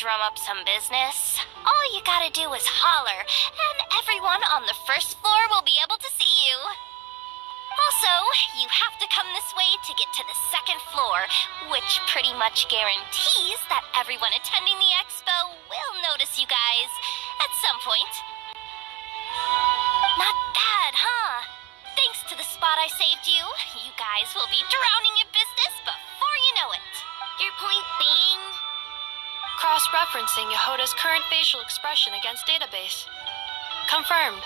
drum up some business, all you gotta do is holler, and everyone on the first floor will be able to see you. Also, you have to come this way to get to the second floor, which pretty much guarantees that everyone attending the expo will notice you guys at some point. Not bad, huh? Thanks to the spot I saved you, you guys will be drowning in business before you know it. Your point being? Cross-referencing Yehoda's current facial expression against database. Confirmed.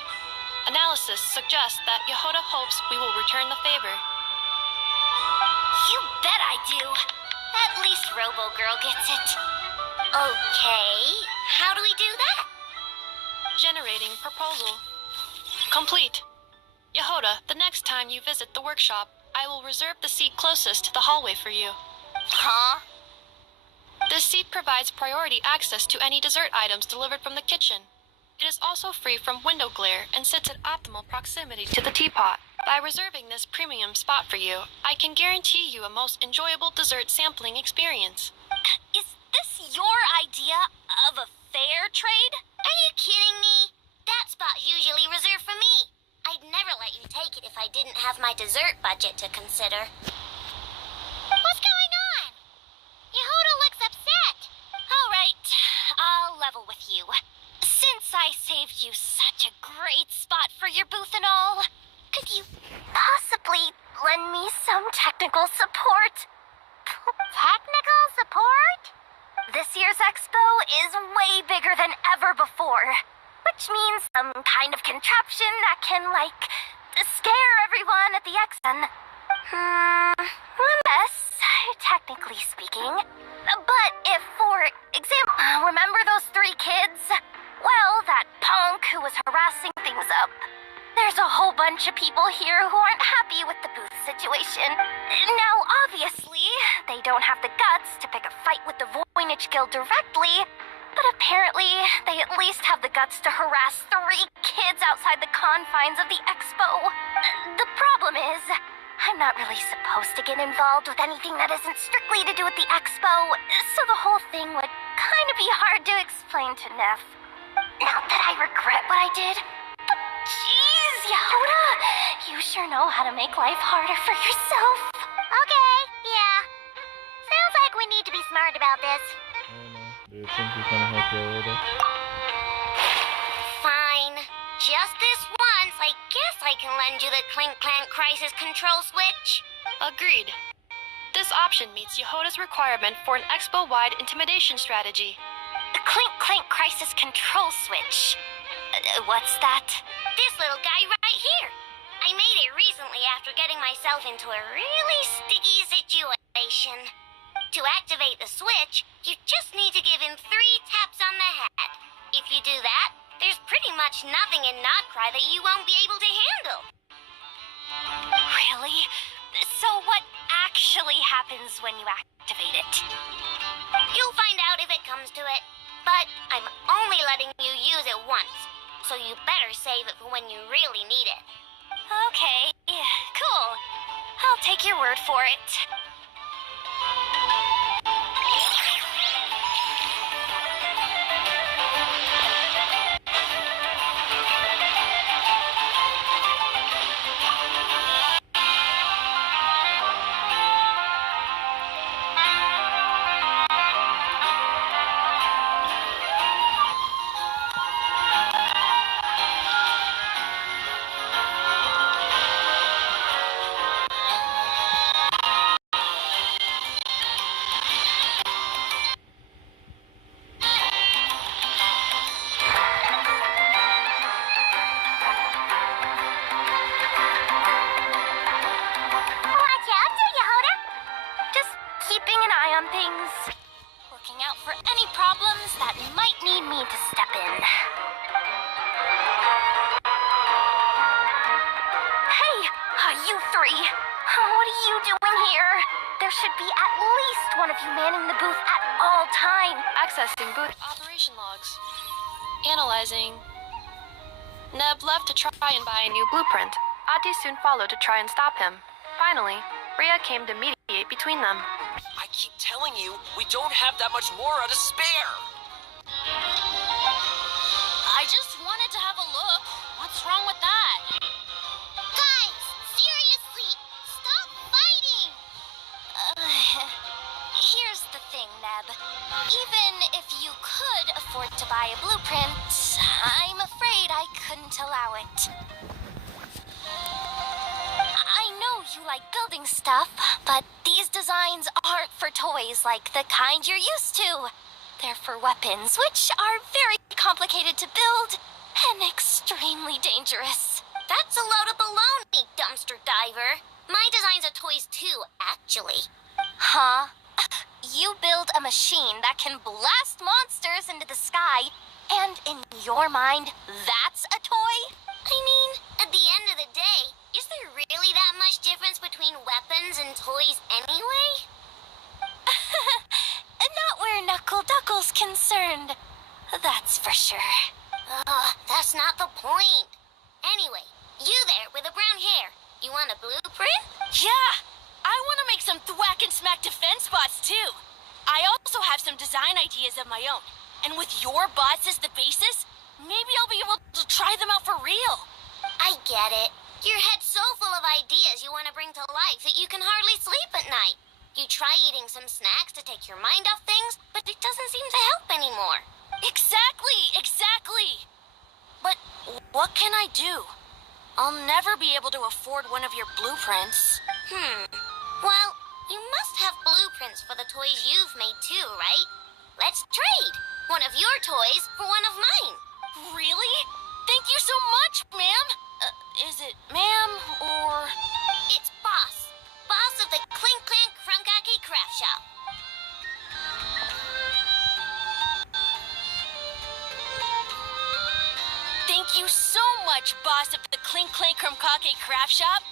Analysis suggests that Yehoda hopes we will return the favor. You bet I do. At least Robo-Girl gets it. Okay, how do we do that? Generating proposal. Complete. Yehoda, the next time you visit the workshop, I will reserve the seat closest to the hallway for you. Huh? This seat provides priority access to any dessert items delivered from the kitchen. It is also free from window glare and sits at optimal proximity to the teapot. By reserving this premium spot for you, I can guarantee you a most enjoyable dessert sampling experience. Is this your idea of a fair trade? Are you kidding me? That spot's usually reserved for me. I'd never let you take it if I didn't have my dessert budget to consider. What's going on? Yehoda looks upset. All right, I'll level with you. Since I saved you such a great spot for your booth and all, could you possibly lend me some technical support? Technical support? This year's expo is way bigger than ever before, which means some kind of contraption that can, scare everyone at the expo. Yes, technically speaking. But if, for example, remember those 3 kids? Well, that punk who was harassing things up. There's a whole bunch of people here who aren't happy with the booth situation. Now, obviously, they don't have the guts to pick a fight with the Voynich Guild directly, but apparently, they at least have the guts to harass 3 kids outside the confines of the expo. The problem is, I'm not really supposed to get involved with anything that isn't strictly to do with the expo, so the whole thing would kind of be hard to explain to Neff. Not that I regret what I did, but jeez, Yehoda, you sure know how to make life harder for yourself. Okay, yeah. Sounds like we need to be smart about this. Do you think you can help Yehoda? Fine. Just this once, I guess I can lend you the Clink Clank Crisis Control Switch. Agreed. This option meets Yehoda's requirement for an expo-wide intimidation strategy. Clink Clank Crisis Control Switch. What's that? This little guy right here. I made it recently after getting myself into a really sticky situation. To activate the switch, you just need to give him 3 taps on the head. If you do that, there's pretty much nothing in Notcry that you won't be able to handle. Really? So what actually happens when you activate it? You'll find out if it comes to it. But I'm only letting you use it once, so you better save it for when you really need it. Okay, cool. I'll take your word for it. Accessing booth operation logs. Analyzing. Neb left to try and buy a new blueprint. Ati soon followed to try and stop him. Finally, Rhea came to mediate between them. I keep telling you, we don't have that much Mora to spare. Even if you could afford to buy a blueprint, I'm afraid I couldn't allow it. I know you like building stuff, but these designs aren't for toys like the kind you're used to. They're for weapons, which are very complicated to build and extremely dangerous. That's a load of baloney, dumpster diver. My designs are toys too, actually. Huh? You build a machine that can blast monsters into the sky, and in your mind, that's a toy? I mean, at the end of the day, is there really that much difference between weapons and toys anyway? Not where Knuckle Duckle's concerned. That's for sure. That's not the point. Anyway, you there with the brown hair, you want a blueprint? Yeah! I want to make some thwack and smack defense bots too. I also have some design ideas of my own. And with your bots as the basis, maybe I'll be able to try them out for real. I get it. Your head's so full of ideas you want to bring to life that you can hardly sleep at night. You try eating some snacks to take your mind off things, but it doesn't seem to help anymore. Exactly! But what can I do? I'll never be able to afford one of your blueprints. Well, you must have blueprints for the toys you've made too, right? Let's trade. One of your toys for one of mine. Really? Thank you so much, ma'am. Is it ma'am or... It's Boss. Boss of the Clink Clank Crunkaki Craft Shop. Thank you so much, boss of the Clink Clank Crunkaki Craft Shop.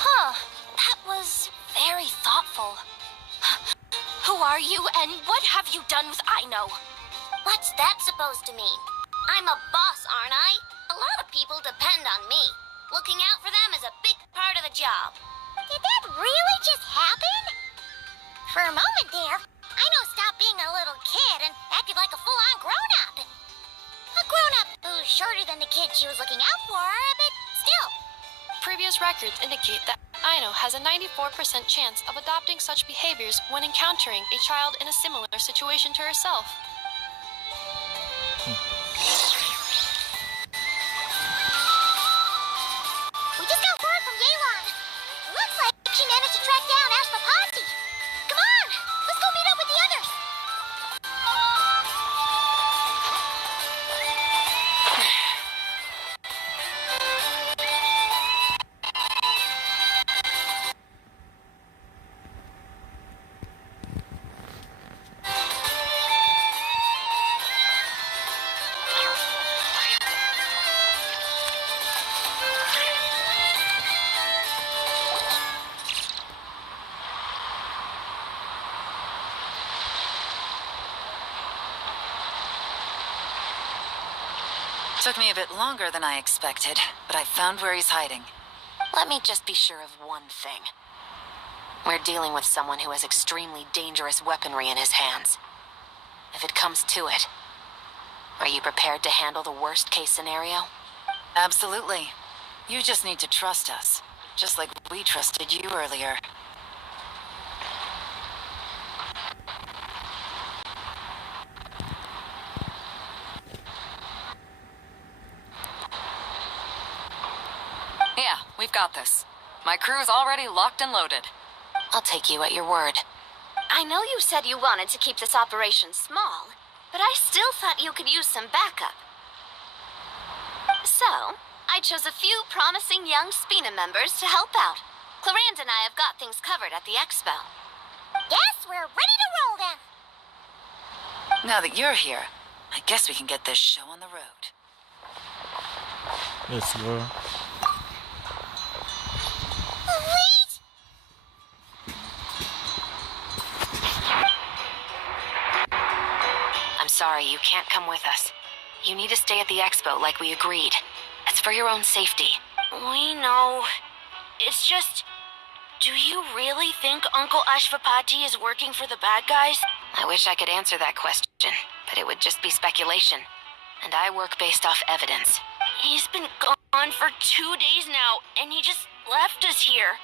Huh. That was very thoughtful. Who are you, and what have you done with Aino? What's that supposed to mean? I'm a boss, aren't I? A lot of people depend on me. Looking out for them is a big part of the job. Did that really just happen? For a moment there, Aino stopped being a little kid and acted like a full-on grown-up. A grown-up who's shorter than the kid she was looking out for, but still. Previous records indicate that Aino has a 94% chance of adopting such behaviors when encountering a child in a similar situation to herself. We just got word from Yelan. Looks like she managed to track down Ashpapati. Come on, let's go meet up with the others. Took me a bit longer than I expected, but I found where he's hiding. Let me just be sure of one thing. We're dealing with someone who has extremely dangerous weaponry in his hands. If it comes to it, are you prepared to handle the worst-case scenario? Absolutely. You just need to trust us, just like we trusted you earlier. Yeah, we've got this. My crew's already locked and loaded. I'll take you at your word. I know you said you wanted to keep this operation small, but I still thought you could use some backup. So, I chose a few promising young Spina members to help out. Clarand and I have got things covered at the expo. Yes, we're ready to roll then. Now that you're here, I guess we can get this show on the road. Let's go. Wait! I'm sorry, you can't come with us. You need to stay at the expo like we agreed. It's for your own safety. We know. It's just... Do you really think Uncle Ashvapati is working for the bad guys? I wish I could answer that question, but it would just be speculation. And I work based off evidence. He's been gone for 2 days now, and he just left us here.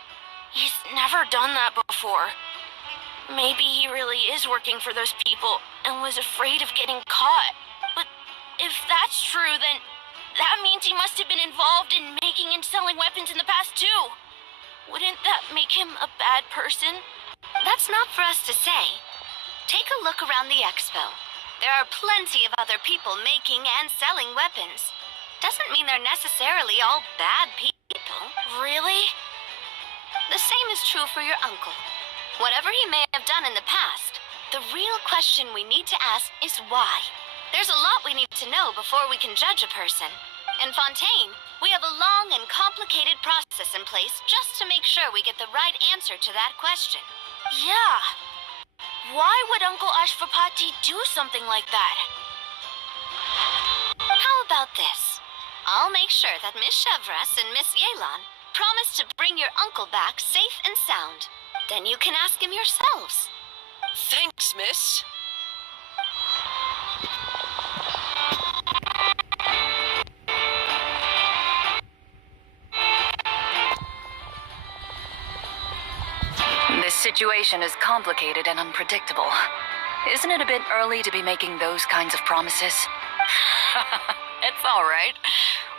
He's never done that before. Maybe he really is working for those people and was afraid of getting caught. But if that's true, then that means he must have been involved in making and selling weapons in the past too. Wouldn't that make him a bad person? That's not for us to say. Take a look around the expo. There are plenty of other people making and selling weapons. Doesn't mean they're necessarily all bad people. Really? The same is true for your uncle. Whatever he may have done in the past, the real question we need to ask is why. There's a lot we need to know before we can judge a person. In Fontaine, we have a long and complicated process in place just to make sure we get the right answer to that question. Yeah. Why would Uncle Ashvapati do something like that? How about this? I'll make sure that Miss Chevras and Miss Yelan promise to bring your uncle back safe and sound. Then you can ask him yourselves. Thanks, miss. This situation is complicated and unpredictable. Isn't it a bit early to be making those kinds of promises? It's all right.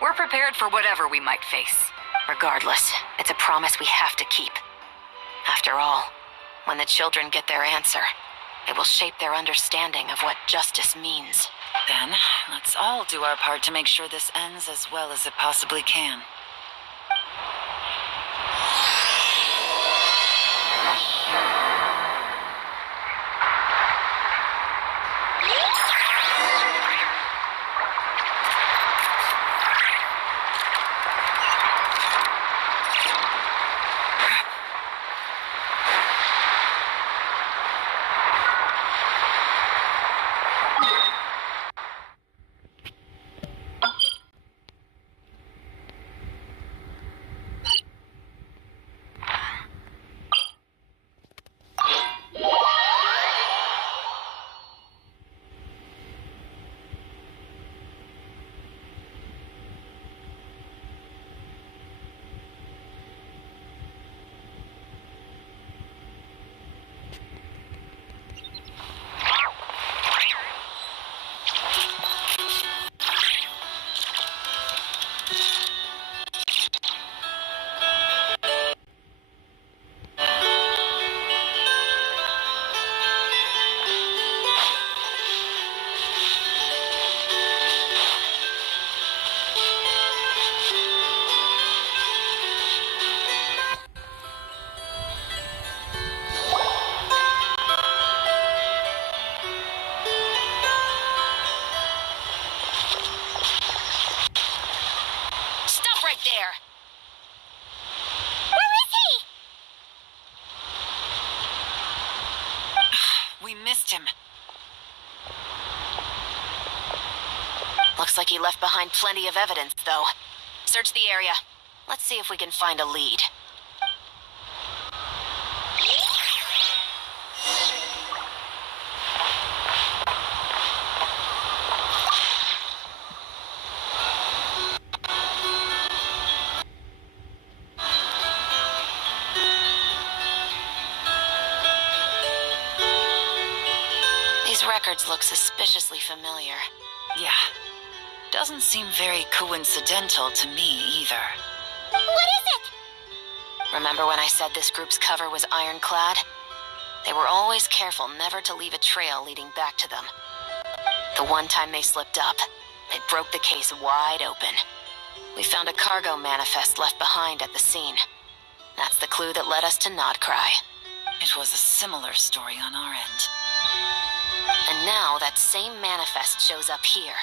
We're prepared for whatever we might face. Regardless, it's a promise we have to keep. After all, when the children get their answer, it will shape their understanding of what justice means. Then, let's all do our part to make sure this ends as well as it possibly can. Looks like he left behind plenty of evidence, though. Search the area. Let's see if we can find a lead. These records look suspiciously familiar. Yeah. Doesn't seem very coincidental to me either. What is it? Remember when I said this group's cover was ironclad? They were always careful never to leave a trail leading back to them. The one time they slipped up, it broke the case wide open. We found a cargo manifest left behind at the scene. That's the clue that led us to Nodcry. It was a similar story on our end. And now that same manifest shows up here,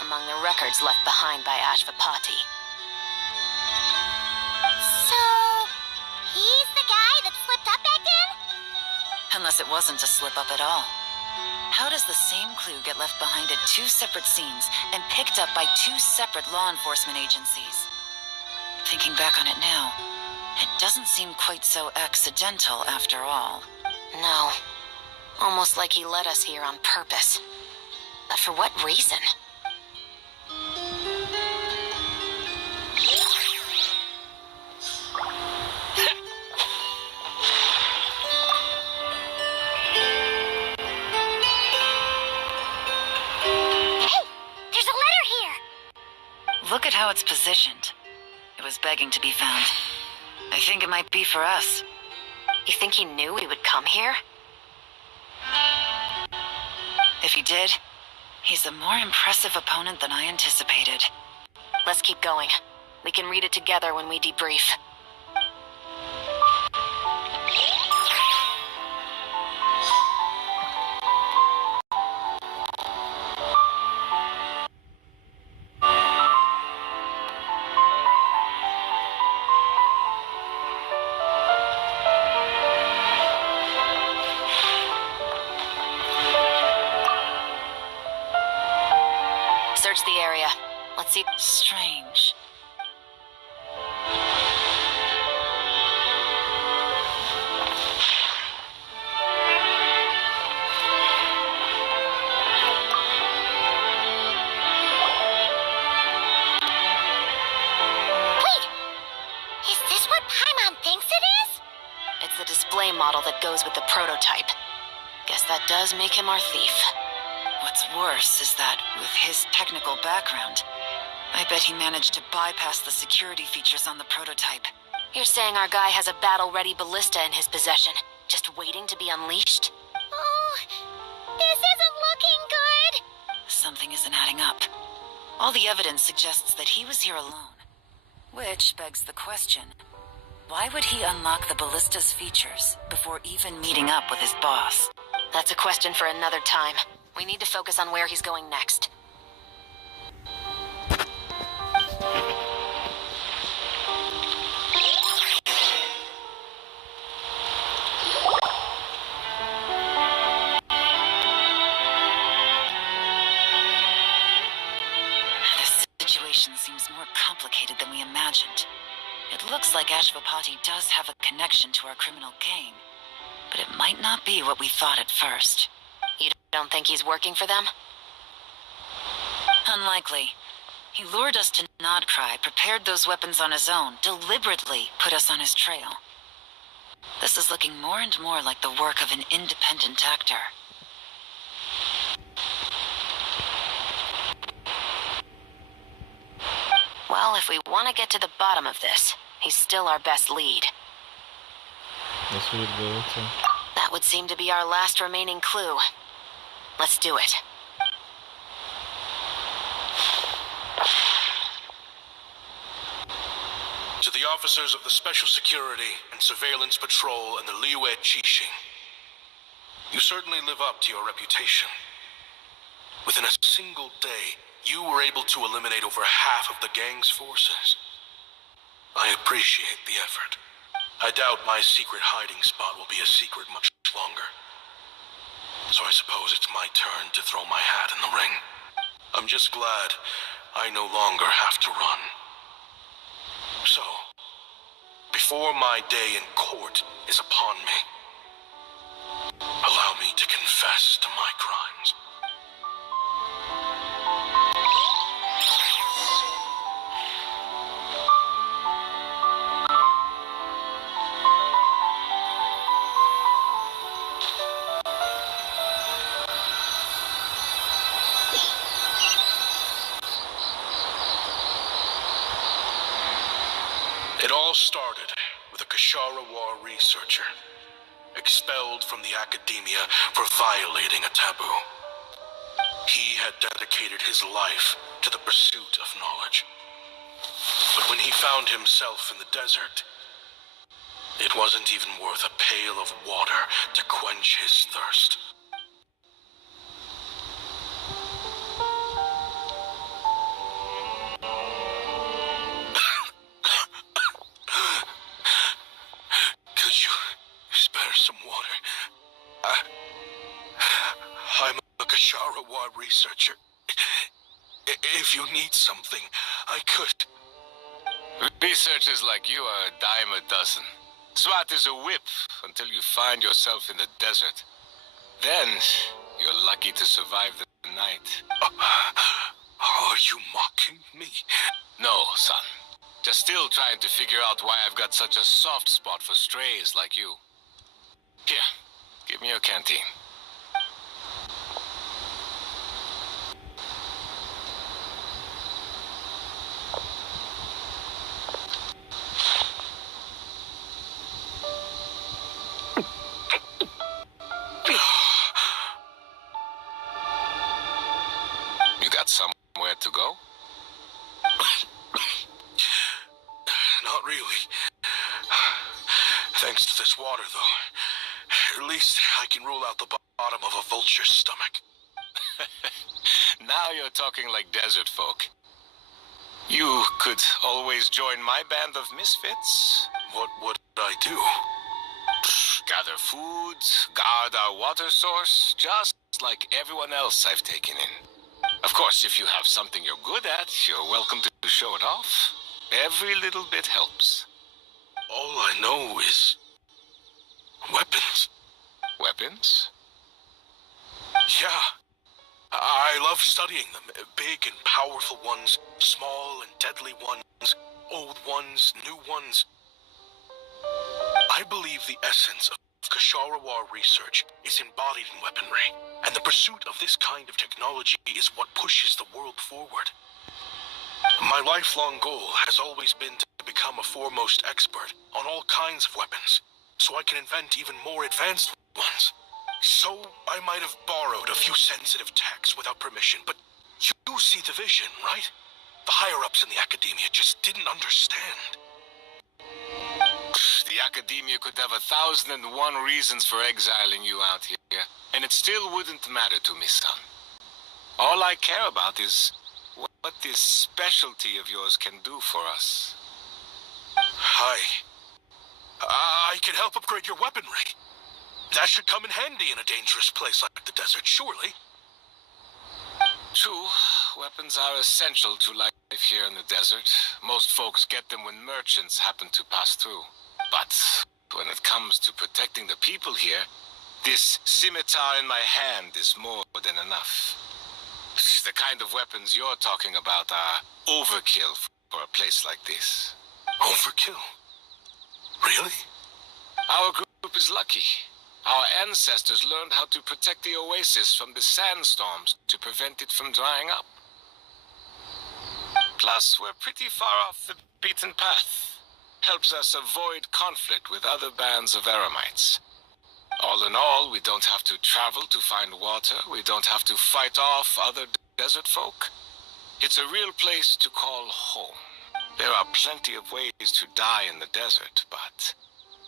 among the records left behind by Ashvapati. So, he's the guy that slipped up back then? Unless it wasn't a slip-up at all. How does the same clue get left behind at two separate scenes and picked up by two separate law enforcement agencies? Thinking back on it now, it doesn't seem quite so accidental after all. No. Almost like he led us here on purpose. But for what reason? at how it's positioned. It was begging to be found. I think it might be for us. You think he knew we would come here? If he did, he's a more impressive opponent than I anticipated. Let's keep going. We can read it together when we debrief. Search the area. Let's see. Strange. Wait! Is this what Paimon thinks it is? It's the display model that goes with the prototype. Guess that does make him our thief. What's worse is that, with his technical background, I bet he managed to bypass the security features on the prototype. You're saying our guy has a battle-ready ballista in his possession, just waiting to be unleashed? Oh, this isn't looking good. Something isn't adding up. All the evidence suggests that he was here alone. Which begs the question, why would he unlock the ballista's features before even meeting up with his boss? That's a question for another time. We need to focus on where he's going next. This situation seems more complicated than we imagined. It looks like Ashvapati does have a connection to our criminal gang, but it might not be what we thought at first. You don't think he's working for them? Unlikely. He lured us to Nodcry, prepared those weapons on his own, deliberately put us on his trail. This is looking more and more like the work of an independent actor. Well, if we want to get to the bottom of this, he's still our best lead. That's weird, though. That would seem to be our last remaining clue. Let's do it. To the officers of the Special Security and Surveillance Patrol and the Liyue Qixing, you certainly live up to your reputation. Within a single day, you were able to eliminate over half of the gang's forces. I appreciate the effort. I doubt my secret hiding spot will be a secret much longer. So I suppose it's my turn to throw my hat in the ring. I'm just glad I no longer have to run. So, before my day in court is upon me, allow me to confess to my crimes. It all started with a Kashara War researcher, expelled from the academia for violating a taboo. He had dedicated his life to the pursuit of knowledge. But when he found himself in the desert, it wasn't even worth a pail of water to quench his thirst. Could you spare some water? I'm a Kashara War researcher. If you need something, I could. Researchers like you are a dime a dozen. SWAT is a whip until you find yourself in the desert. Then, you're lucky to survive the night. Are you mocking me? No, son. Just still trying to figure out why I've got such a soft spot for strays like you. Here, give me your canteen. Thanks to this water, though. At least I can rule out the bottom of a vulture's stomach. Now you're talking like desert folk. You could always join my band of misfits. What would I do? Gather food, guard our water source, just like everyone else I've taken in. Of course, if you have something you're good at, you're welcome to show it off. Every little bit helps. All I know is weapons. Weapons? Yeah. I love studying them. Big and powerful ones, small and deadly ones, old ones, new ones. I believe the essence of Ksharawar research is embodied in weaponry, and the pursuit of this kind of technology is what pushes the world forward. My lifelong goal has always been to become a foremost expert on all kinds of weapons, so I can invent even more advanced ones. So I might have borrowed a few sensitive techs without permission, but you see the vision, right? The higher-ups in the academia just didn't understand. The academia could have 1,001 reasons for exiling you out here, and it still wouldn't matter to me, son. All I care about is what this specialty of yours can do for us. I can help upgrade your weaponry. That should come in handy in a dangerous place like the desert, surely. True, weapons are essential to life here in the desert. Most folks get them when merchants happen to pass through. But when it comes to protecting the people here, this scimitar in my hand is more than enough. The kind of weapons you're talking about are overkill for a place like this. Overkill? Really? Our group is lucky. Our ancestors learned how to protect the oasis from the sandstorms to prevent it from drying up. Plus, we're pretty far off the beaten path. Helps us avoid conflict with other bands of Eremites. All in all, we don't have to travel to find water. We don't have to fight off other desert folk. It's a real place to call home. There are plenty of ways to die in the desert, but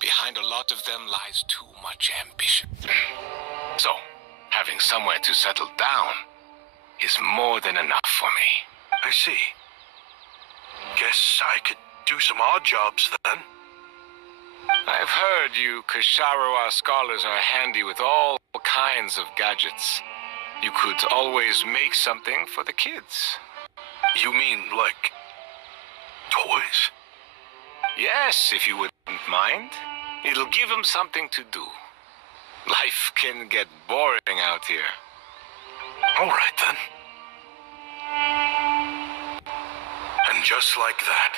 behind a lot of them lies too much ambition. So, having somewhere to settle down is more than enough for me. I see. Guess I could do some odd jobs then. I've heard you Ksharawar scholars are handy with all kinds of gadgets. You could always make something for the kids. You mean like toys? Yes, if you wouldn't mind. It'll give them something to do. Life can get boring out here. All right then. And just like that,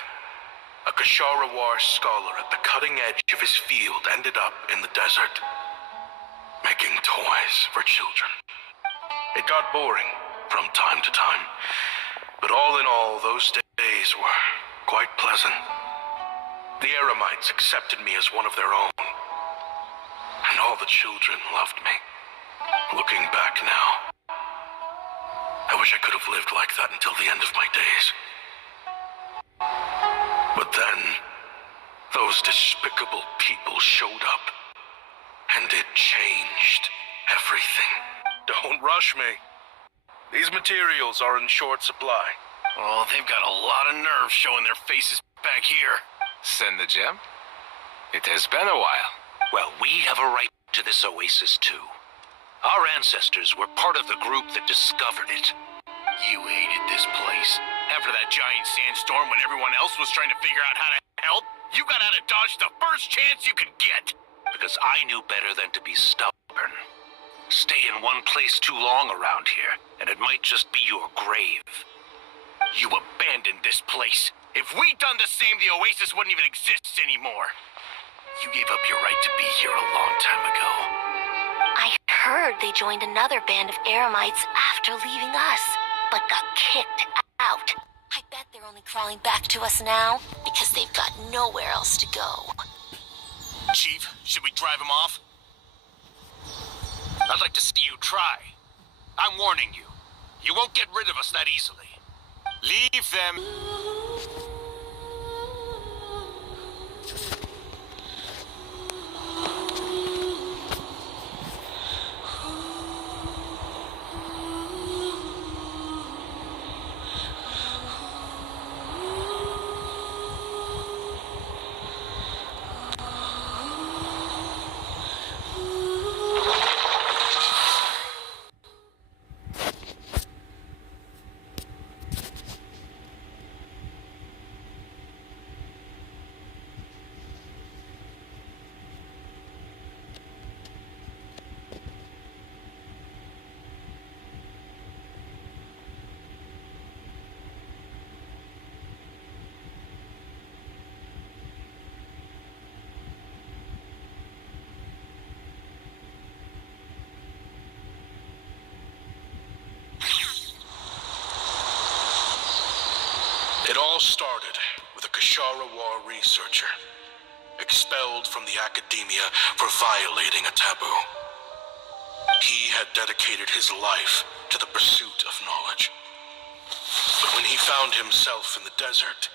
a Ksharawar scholar at the cutting edge of his field ended up in the desert, making toys for children. It got boring from time to time, but all in all, those days were quite pleasant. The Eremites accepted me as one of their own, and all the children loved me. Looking back now, I wish I could have lived like that until the end of my days. But then, those despicable people showed up, and it changed everything. Don't rush me. These materials are in short supply. Oh, they've got a lot of nerve showing their faces back here. Send the gem? It has been a while. Well, we have a right to this oasis, too. Our ancestors were part of the group that discovered it. You hated this place. After that giant sandstorm when everyone else was trying to figure out how to help, you got out of Dodge the first chance you could get. Because I knew better than to be stubborn. Stay in one place too long around here, and it might just be your grave. You abandoned this place. If we'd done the same, the oasis wouldn't even exist anymore. You gave up your right to be here a long time ago. I heard they joined another band of Eremites after leaving us, but got kicked out. I bet they're only crawling back to us now because they've got nowhere else to go. Chief, should we drive him off? I'd like to see you try. I'm warning you. You won't get rid of us that easily. Leave them. all started with a Kashara War researcher, expelled from the academia for violating a taboo. He had dedicated his life to the pursuit of knowledge. But when he found himself in the desert,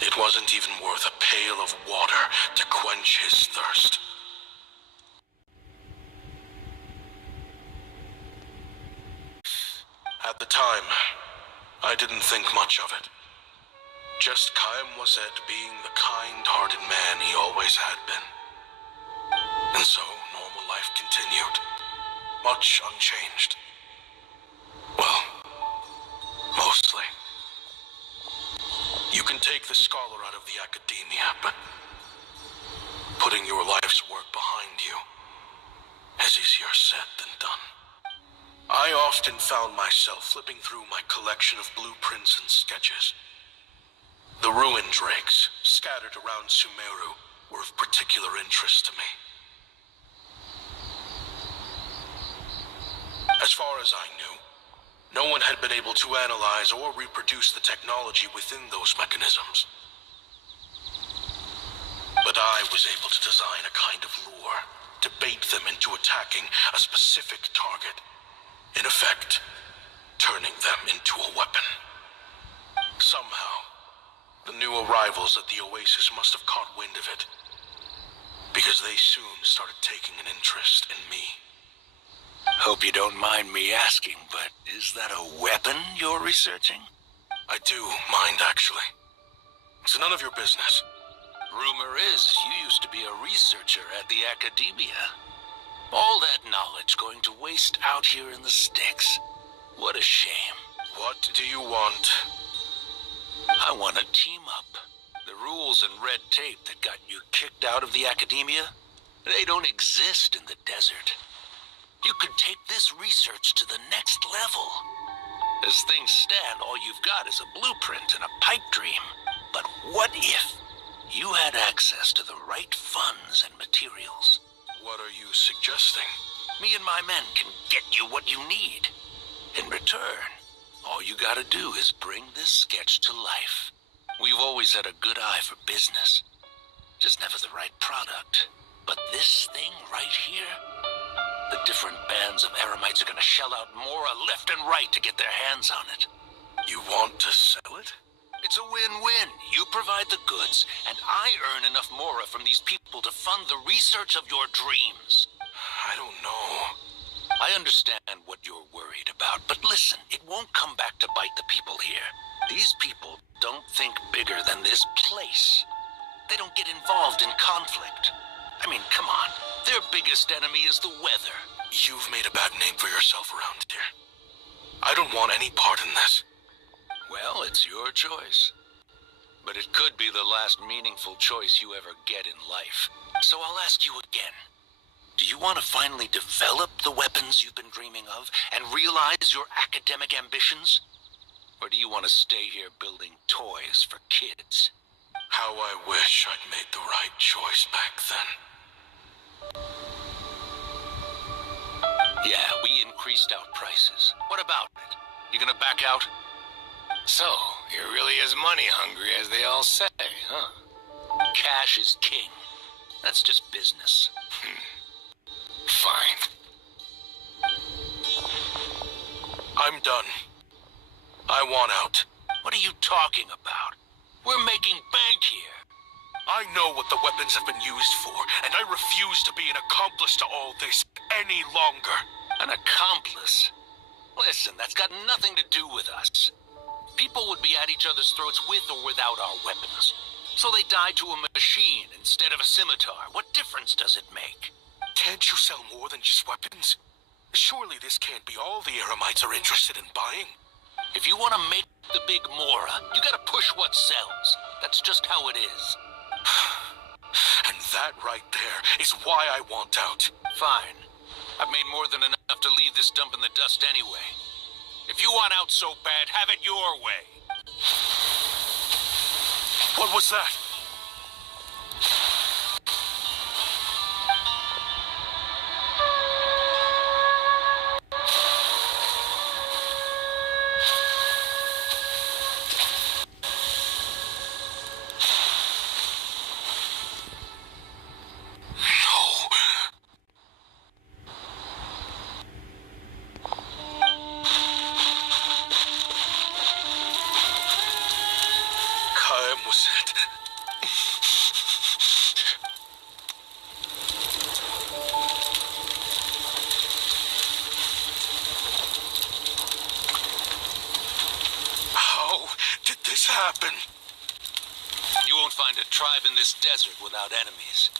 it wasn't even worth a pail of water to quench his thirst. At the time, I didn't think much of it. Just Chaim Waset being the kind-hearted man he always had been. And so, normal life continued, much unchanged. Well, mostly. You can take the scholar out of the academia, but putting your life's work behind you is easier said than done. I often found myself flipping through my collection of blueprints and sketches. The ruin drakes scattered around Sumeru were of particular interest to me. As far as I knew, no one had been able to analyze or reproduce the technology within those mechanisms. But I was able to design a kind of lure to bait them into attacking a specific target. In effect, turning them into a weapon. Somehow, the new arrivals at the Oasis must have caught wind of it, because they soon started taking an interest in me. Hope you don't mind me asking, but is that a weapon you're researching? I do mind, actually. It's none of your business. Rumor is you used to be a researcher at the Academia. All that knowledge going to waste out here in the sticks. What a shame. What do you want? I want to team up. The rules and red tape that got you kicked out of the Academia, they don't exist in the desert. You could take this research to the next level. As things stand, all you've got is a blueprint and a pipe dream. But what if you had access to the right funds and materials? What are you suggesting? Me and my men can get you what you need. In return, all you gotta do is bring this sketch to life. We've always had a good eye for business. Just never the right product. But this thing right here, the different bands of Eremites are gonna shell out Mora left and right to get their hands on it. You want to sell it? It's a win-win. You provide the goods, and I earn enough Mora from these people to fund the research of your dreams. I don't know. I understand what you're worried about, but listen, it won't come back to bite the people here. These people don't think bigger than this place. They don't get involved in conflict. I mean, come on. Their biggest enemy is the weather. You've made a bad name for yourself around here. I don't want any part in this. Well, it's your choice. But it could be the last meaningful choice you ever get in life. So I'll ask you again. Do you want to finally develop the weapons you've been dreaming of and realize your academic ambitions? Or do you want to stay here building toys for kids? How I wish I'd made the right choice back then. Yeah, we increased our prices. What about it? You gonna back out? So, you're really as money hungry as they all say, huh? Cash is king. That's just business. Fine. I'm done. I want out. What are you talking about? We're making bank here. I know what the weapons have been used for, and I refuse to be an accomplice to all this any longer. An accomplice? Listen, that's got nothing to do with us. People would be at each other's throats with or without our weapons. So they died to a machine instead of a scimitar. What difference does it make? Can't you sell more than just weapons? Surely this can't be all the Eremites are interested in buying. If you want to make the big Mora, you gotta push what sells. That's just how it is. And that right there is why I want out. Fine. I've made more than enough to leave this dump in the dust anyway. If you want out so bad, have it your way. What was that? Khaim was it. How did this happen? You won't find a tribe in this desert without enemies.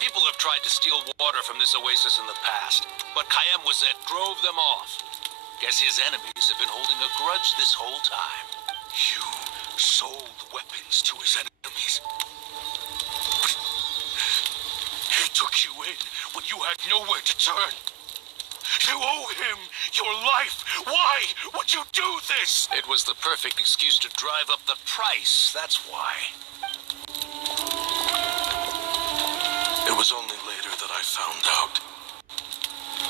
People have tried to steal water from this oasis in the past, but Khaim Wazet drove them off. Guess his enemies have been holding a grudge this whole time. You sold weapons to his enemies. He took you in when you had nowhere to turn. You owe him your life. Why would you do this? It was the perfect excuse to drive up the price, that's why. It was only later that I found out.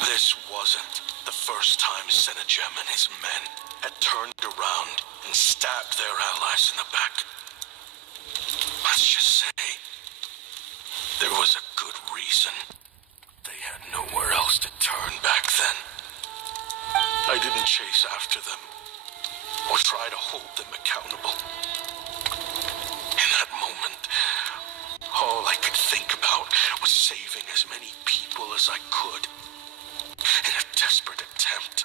This wasn't the first time Senejem and his men had turned around and stabbed their allies in the back. Let's just say, there was a good reason. They had nowhere else to turn back then. I didn't chase after them, or try to hold them accountable. In that moment, all I could think about was saving as many people as I could, in a desperate attempt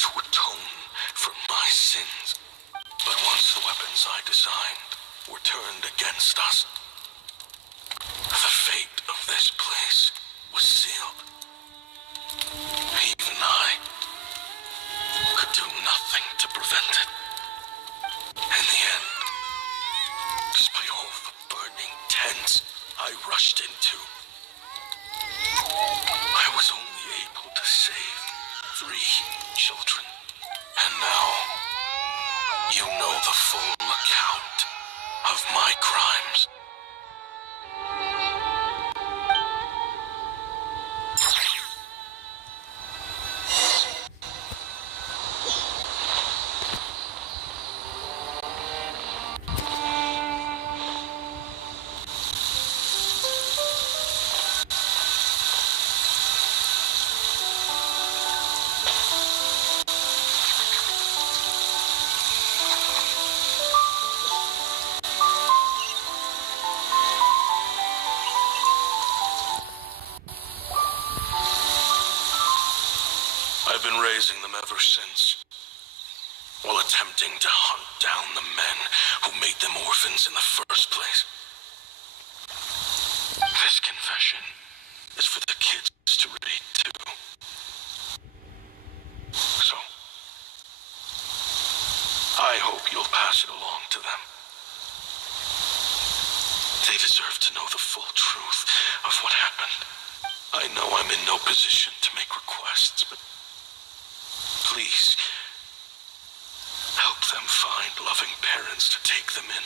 to atone for my sins. But once the weapons I designed were turned against us, the fate of this place was sealed. Even I could do nothing to prevent it. In the end, despite all the burning tents I rushed into, I was only able to save 3 children. And now, you know the full account of my crimes. I've been raising them ever since, while attempting to hunt down the men who made them orphans in the first place. This confession is for the kids to read too. So, I hope you'll pass it along to them. They deserve to know the full truth of what happened. I know I'm in no position to make requests, but please, help them find loving parents to take them in.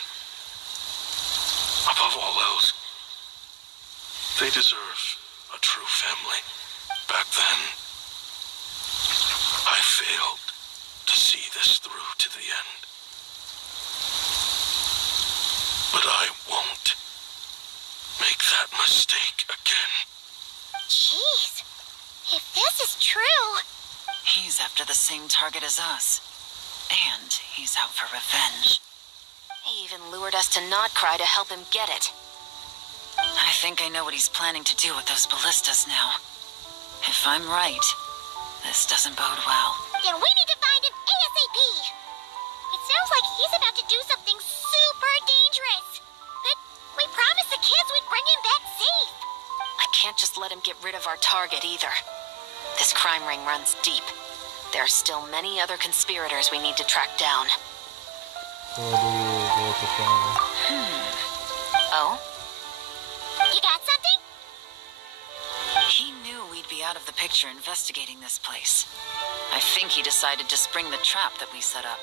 Above all else, they deserve a true family. Back then, I failed to see this through to the end. But I won't make that mistake again. Jeez, if this is true... He's after the same target as us. And he's out for revenge. He even lured us to Nodcry to help him get it. I think I know what he's planning to do with those ballistas now. If I'm right, this doesn't bode well. Then we need to find him ASAP! It sounds like he's about to do something super dangerous. But we promised the kids we'd bring him back safe. I can't just let him get rid of our target either. This crime ring runs deep. There are still many other conspirators we need to track down. Oh? You got something? He knew we'd be out of the picture investigating this place. I think he decided to spring the trap that we set up.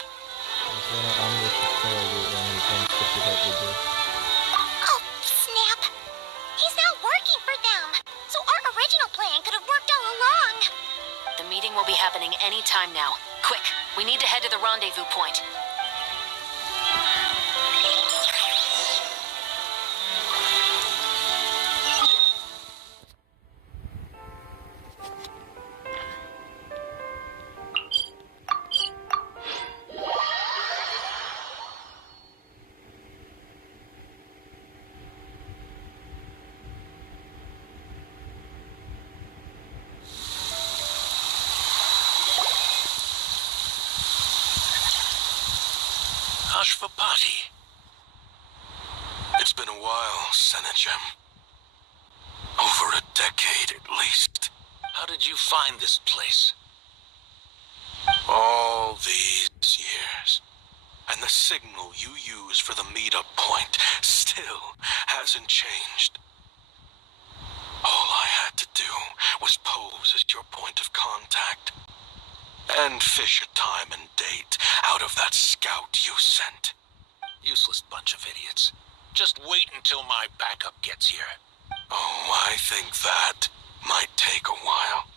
Oh, snap. He's not working for them. So our original plan could have worked all along. The meeting will be happening any time now. Quick, we need to head to the rendezvous point. Ashvapati. It's been a while, Senegem. Over a decade at least. How did you find this place? All these years. And the signal you use for the meetup point still hasn't changed. All I had to do was pose as your point of contact. And fish a time and date out of that scout you sent. Useless bunch of idiots. Just wait until my backup gets here. Oh, I think that might take a while.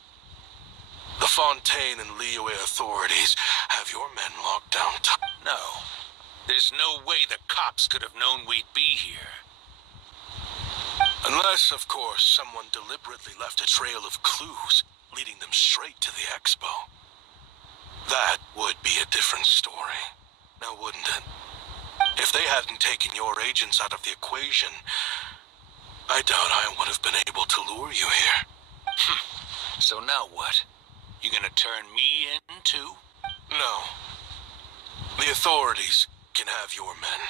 The Fontaine and Liyue authorities have your men locked down No. There's no way the cops could have known we'd be here. Unless, of course, someone deliberately left a trail of clues leading them straight to the expo. That would be a different story, now wouldn't it? If they hadn't taken your agents out of the equation, I doubt I would have been able to lure you here. So now what? You gonna turn me in too? No. The authorities can have your men.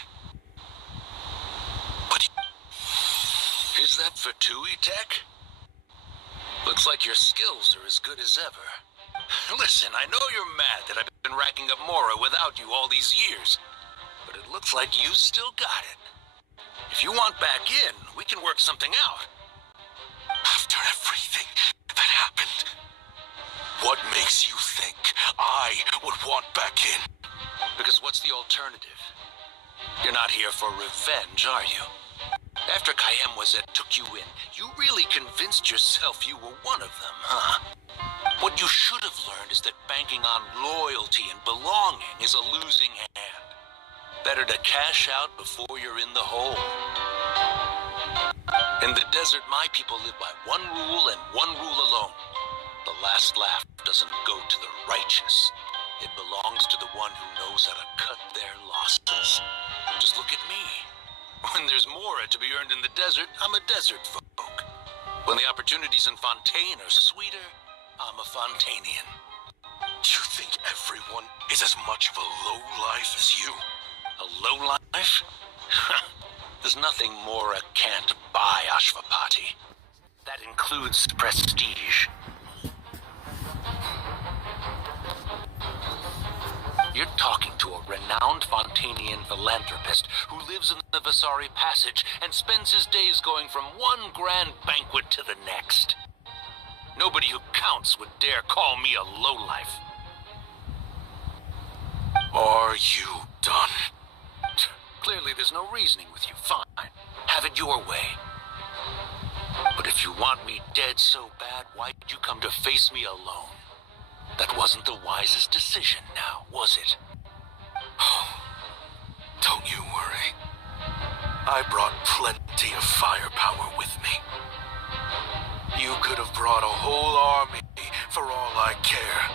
But is that for Tui Tech? Looks like your skills are as good as ever. Listen, I know you're mad that I've been racking up Mora without you all these years, but it looks like you still got it. If you want back in, we can work something out. After everything that happened, what makes you think I would want back in? Because what's the alternative? You're not here for revenge, are you? After Kayemwazet took you in, you really convinced yourself you were one of them, huh? What you should have learned is that banking on loyalty and belonging is a losing hand. Better to cash out before you're in the hole. In the desert, my people live by one rule and one rule alone. The last laugh doesn't go to the righteous. It belongs to the one who knows how to cut their losses. Just look at me. When there's Mora to be earned in the desert, I'm a desert folk. When the opportunities in Fontaine are sweeter, I'm a Fontanian. You think everyone is as much of a lowlife as you? A lowlife? There's nothing Mora can't buy, Ashvapati. That includes prestige. You're talking to a renowned Fontanian philanthropist who lives in the Vasari Passage and spends his days going from one grand banquet to the next. Nobody who counts would dare call me a lowlife. Are you done? Clearly there's no reasoning with you. Fine. Have it your way. But if you want me dead so bad, why'd you come to face me alone? That wasn't the wisest decision now, was it? Oh, don't you worry. I brought plenty of firepower with me. You could have brought a whole army for all I care.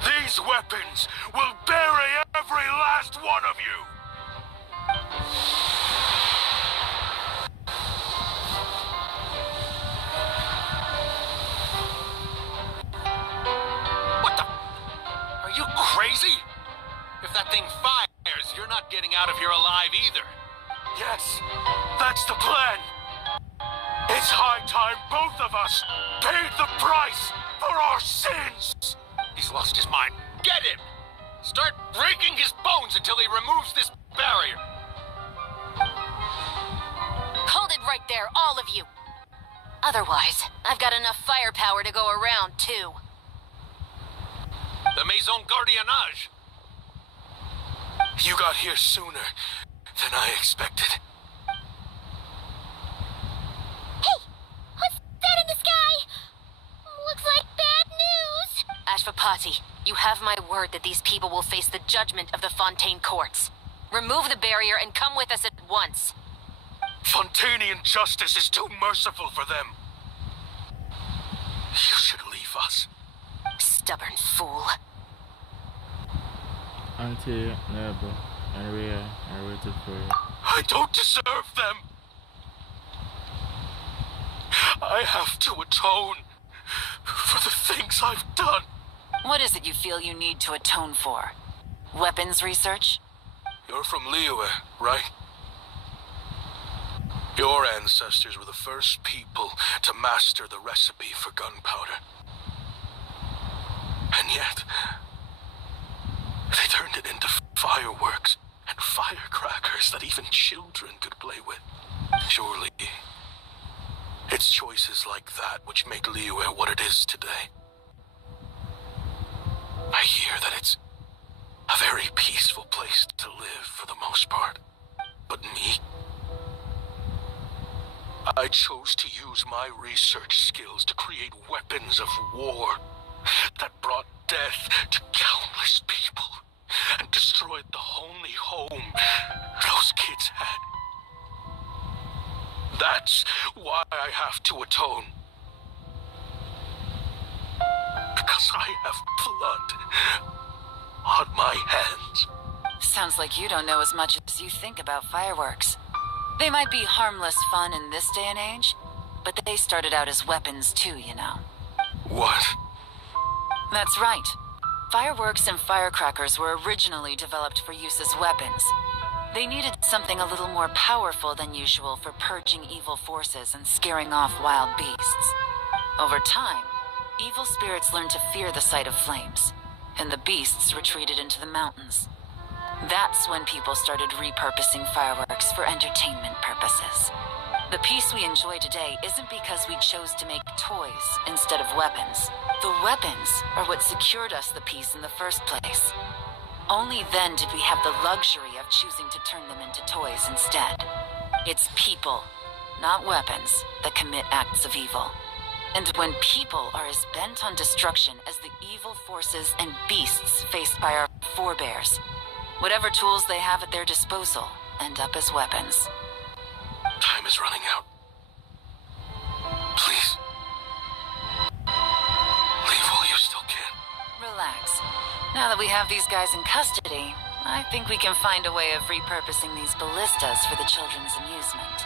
These weapons will bury every last one of you! What the? Are you crazy? If that thing fires, you're not getting out of here alive either. Yes, that's the plan. It's high time both of us paid the price for our sins. He's lost his mind. Get him! Start breaking his bones until he removes this barrier. Hold it right there, all of you. Otherwise, I've got enough firepower to go around, too. The Maison Gardiennage. You got here sooner than I expected. Hey! What's that in the sky? Looks like bad news. Ashvapati, you have my word that these people will face the judgment of the Fontaine courts. Remove the barrier and come with us at once. Fontanian justice is too merciful for them. You should leave us. Stubborn fool. Auntie, neighbor, and Rhea, I waited for you. I don't deserve them. I have to atone for the things I've done. What is it you feel you need to atone for? Weapons research? You're from Liyue, right? Your ancestors were the first people to master the recipe for gunpowder. And yet, they turned it into fireworks and firecrackers that even children could play with. Surely, it's choices like that which make Liyue what it is today. I hear that it's a very peaceful place to live for the most part. But me, I chose to use my research skills to create weapons of war that brought death to countless people and destroyed the only home those kids had. That's why I have to atone. Because I have blood on my hands. Sounds like you don't know as much as you think about fireworks. They might be harmless fun in this day and age, but they started out as weapons too, you know. What? That's right. Fireworks and firecrackers were originally developed for use as weapons. They needed something a little more powerful than usual for purging evil forces and scaring off wild beasts. Over time, evil spirits learned to fear the sight of flames, and the beasts retreated into the mountains. That's when people started repurposing fireworks for entertainment purposes. The peace we enjoy today isn't because we chose to make toys instead of weapons. The weapons are what secured us the peace in the first place. Only then did we have the luxury of choosing to turn them into toys instead. It's people, not weapons, that commit acts of evil. And when people are as bent on destruction as the evil forces and beasts faced by our forebears, whatever tools they have at their disposal end up as weapons. Time is running out. Please. Leave while you still can. Relax. Now that we have these guys in custody, I think we can find a way of repurposing these ballistas for the children's amusement.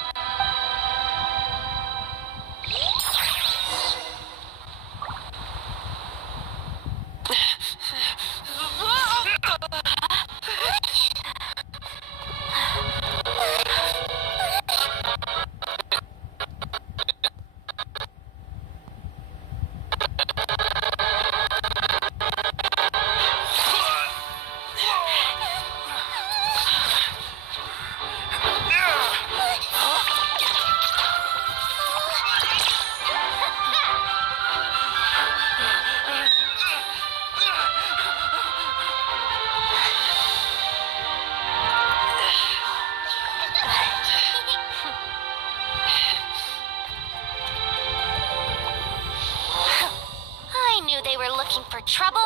For trouble,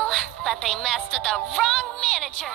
but they messed with the wrong manager.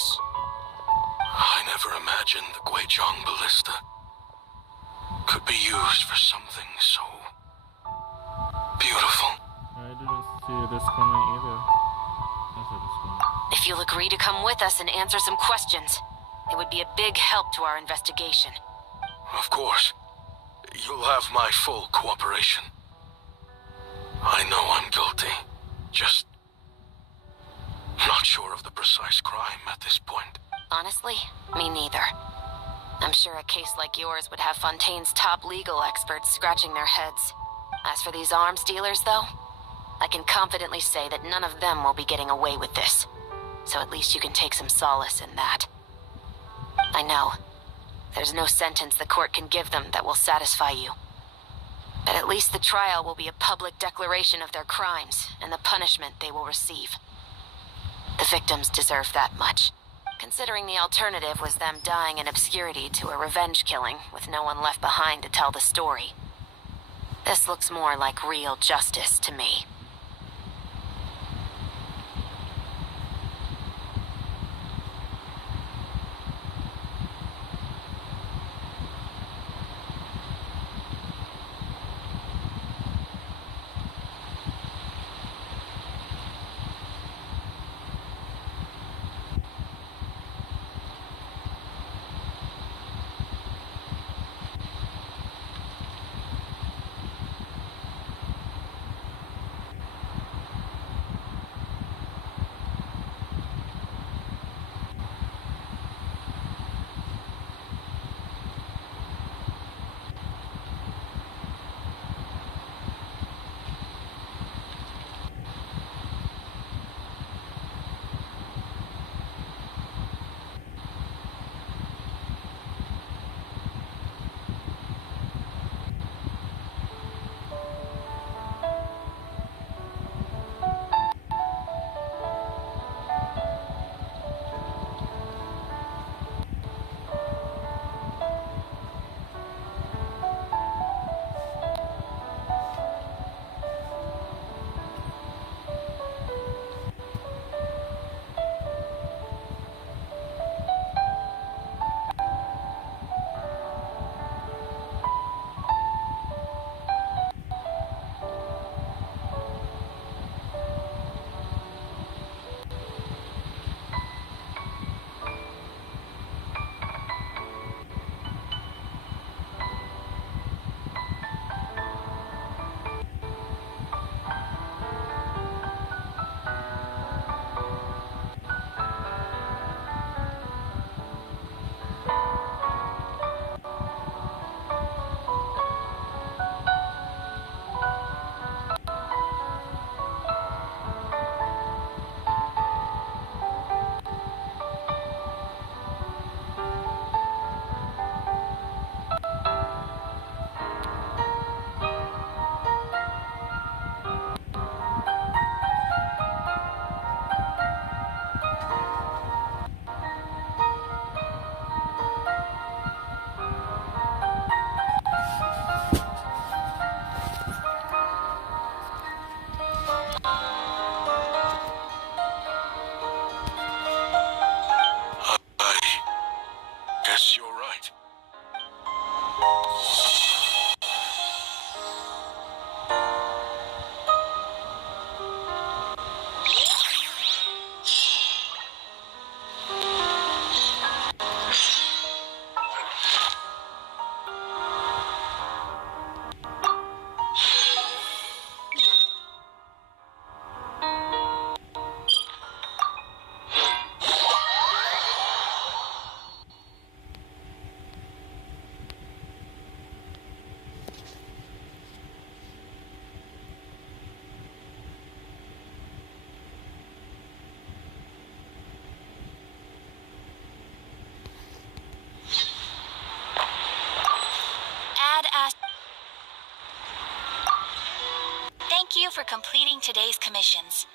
this? I never imagined the Guizhong ballista could be used for something so beautiful. I didn't see this coming either. I saw this coming. If you'll agree to come with us and answer some questions, it would be a big help to our investigation. Of course. You'll have my full cooperation. I know I'm guilty. Just not sure of the precise crime at this point. Honestly, me neither. I'm sure a case like yours would have Fontaine's top legal experts scratching their heads. As for these arms dealers, though, I can confidently say that none of them will be getting away with this. So at least you can take some solace in that. I know, there's no sentence the court can give them that will satisfy you. But at least the trial will be a public declaration of their crimes and the punishment they will receive. The victims deserve that much, considering the alternative was them dying in obscurity to a revenge killing with no one left behind to tell the story. This looks more like real justice to me. Guess you're right. Thank you for completing today's commissions.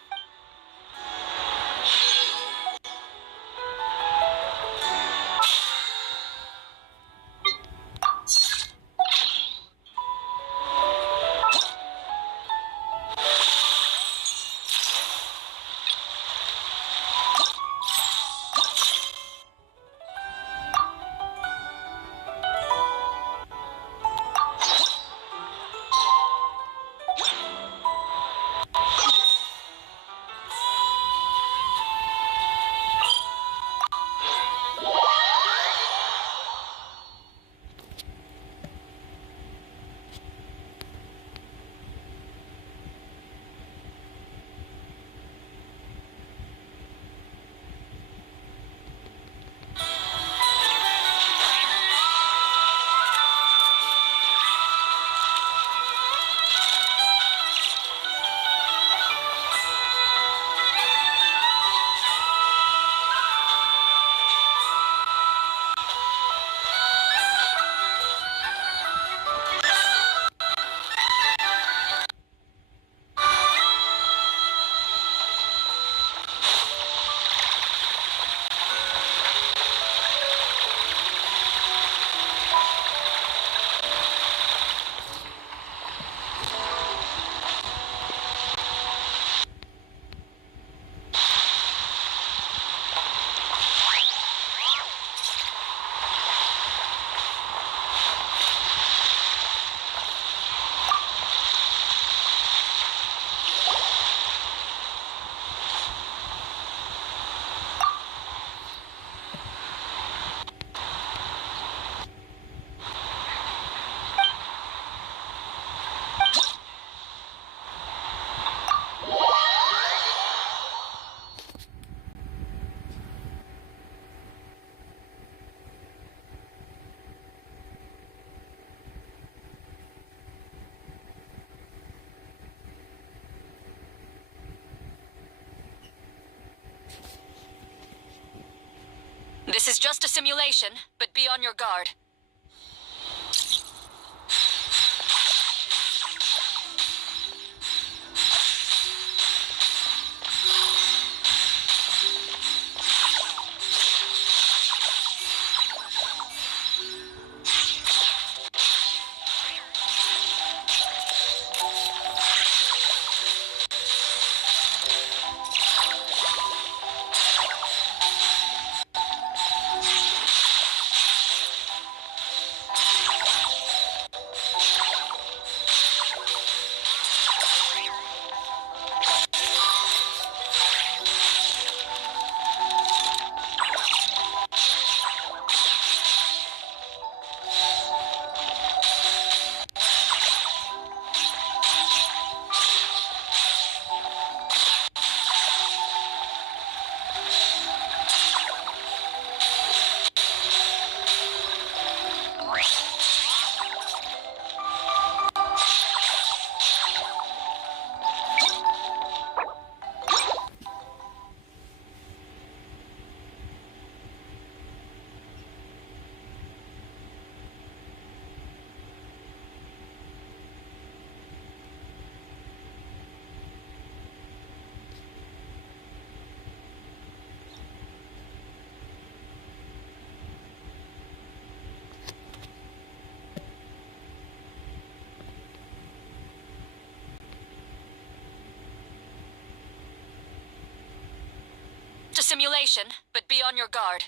This is just a simulation, but be on your guard. A simulation, but be on your guard.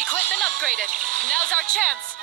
Equipment upgraded. Now's our chance.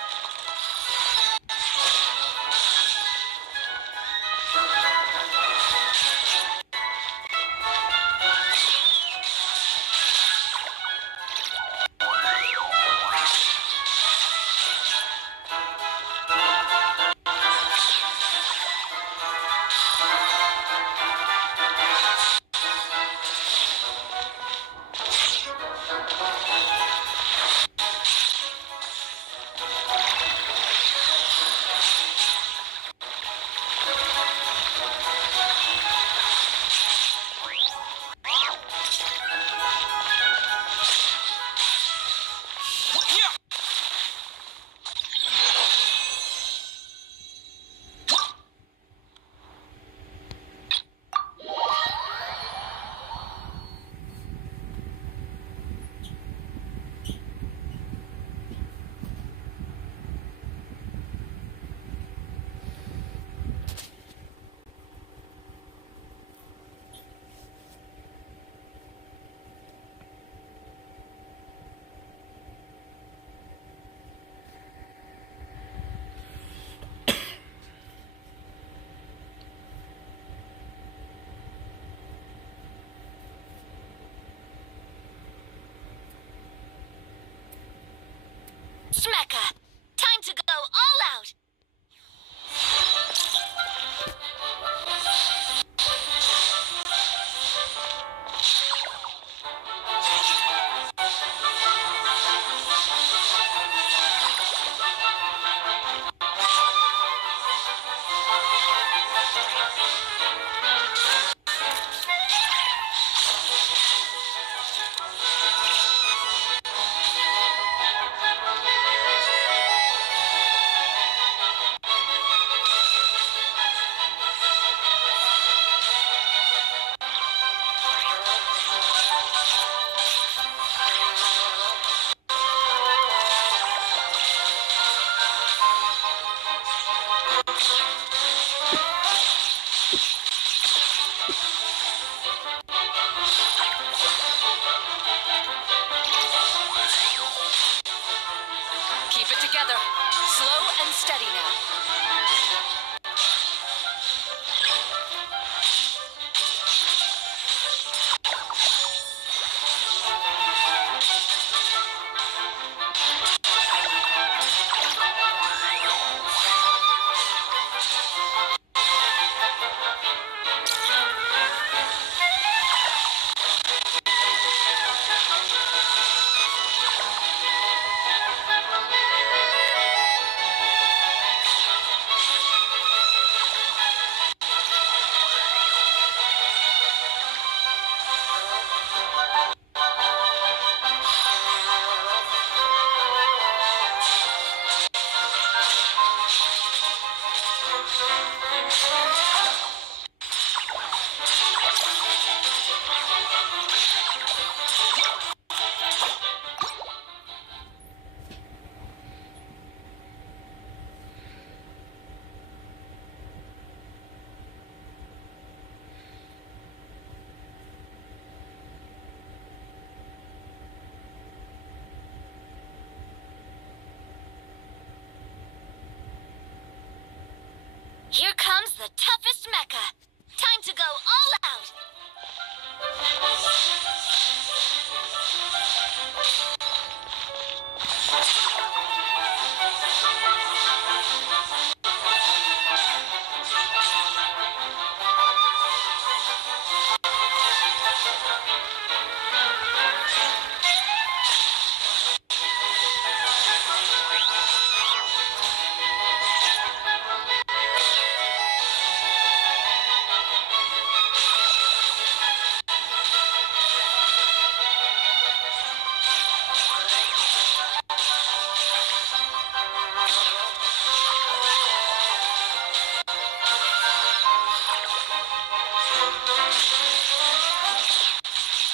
Here comes the toughest mecha. Time to go all out.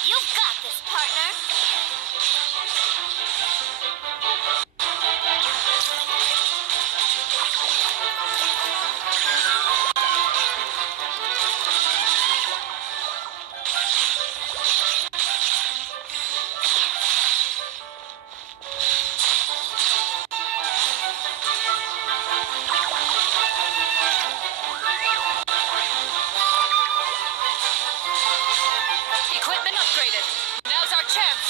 You've got this, partner. Equipment upgraded. Now's our chance.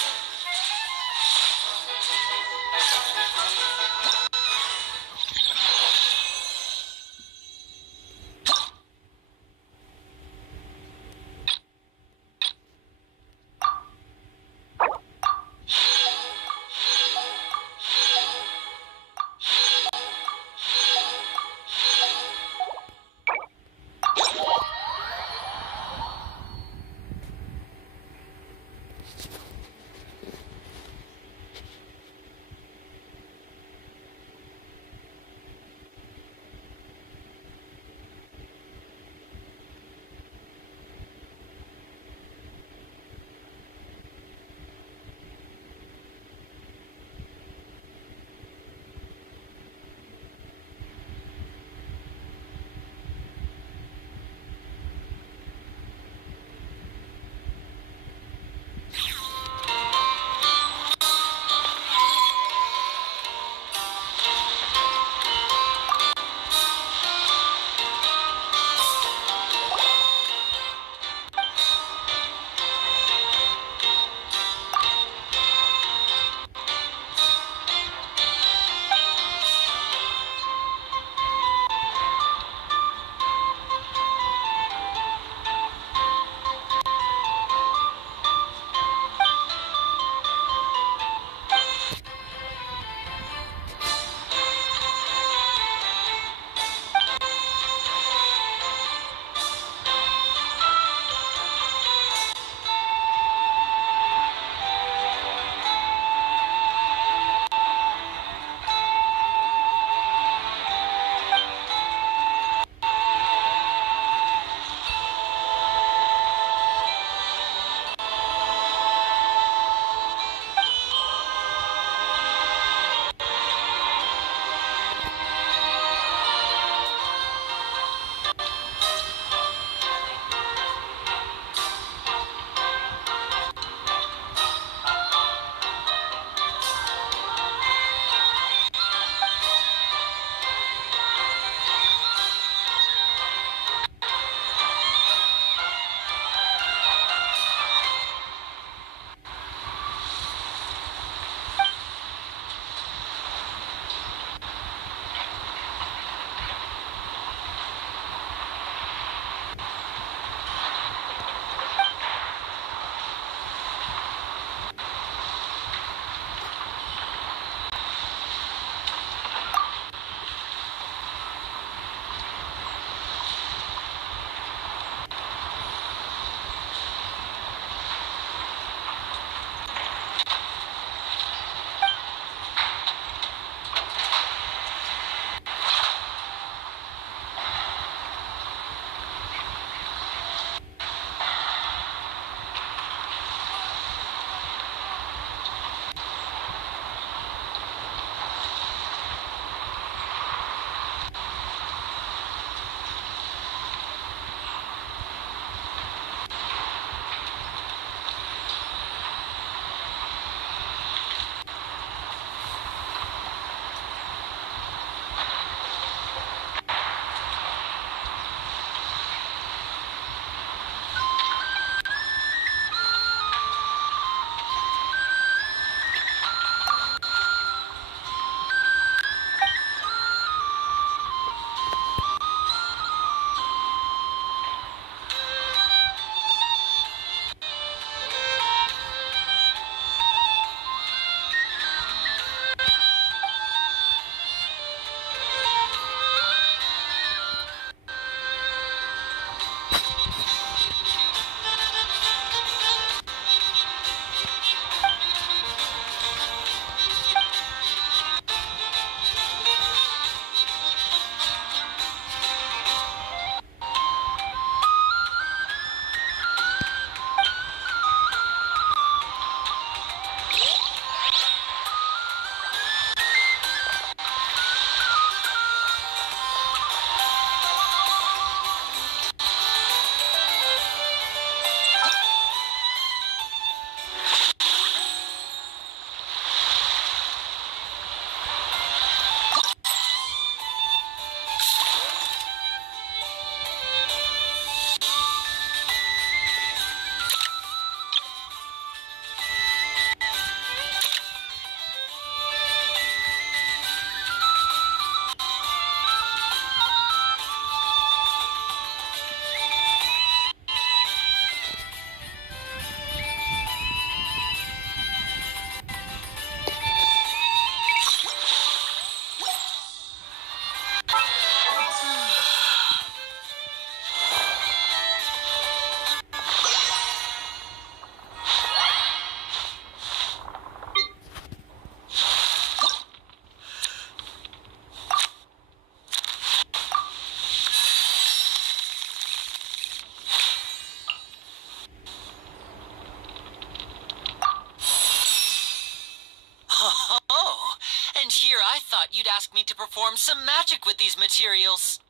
you'd ask me to perform some magic with these materials.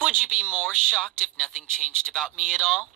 Would you be more shocked if nothing changed about me at all?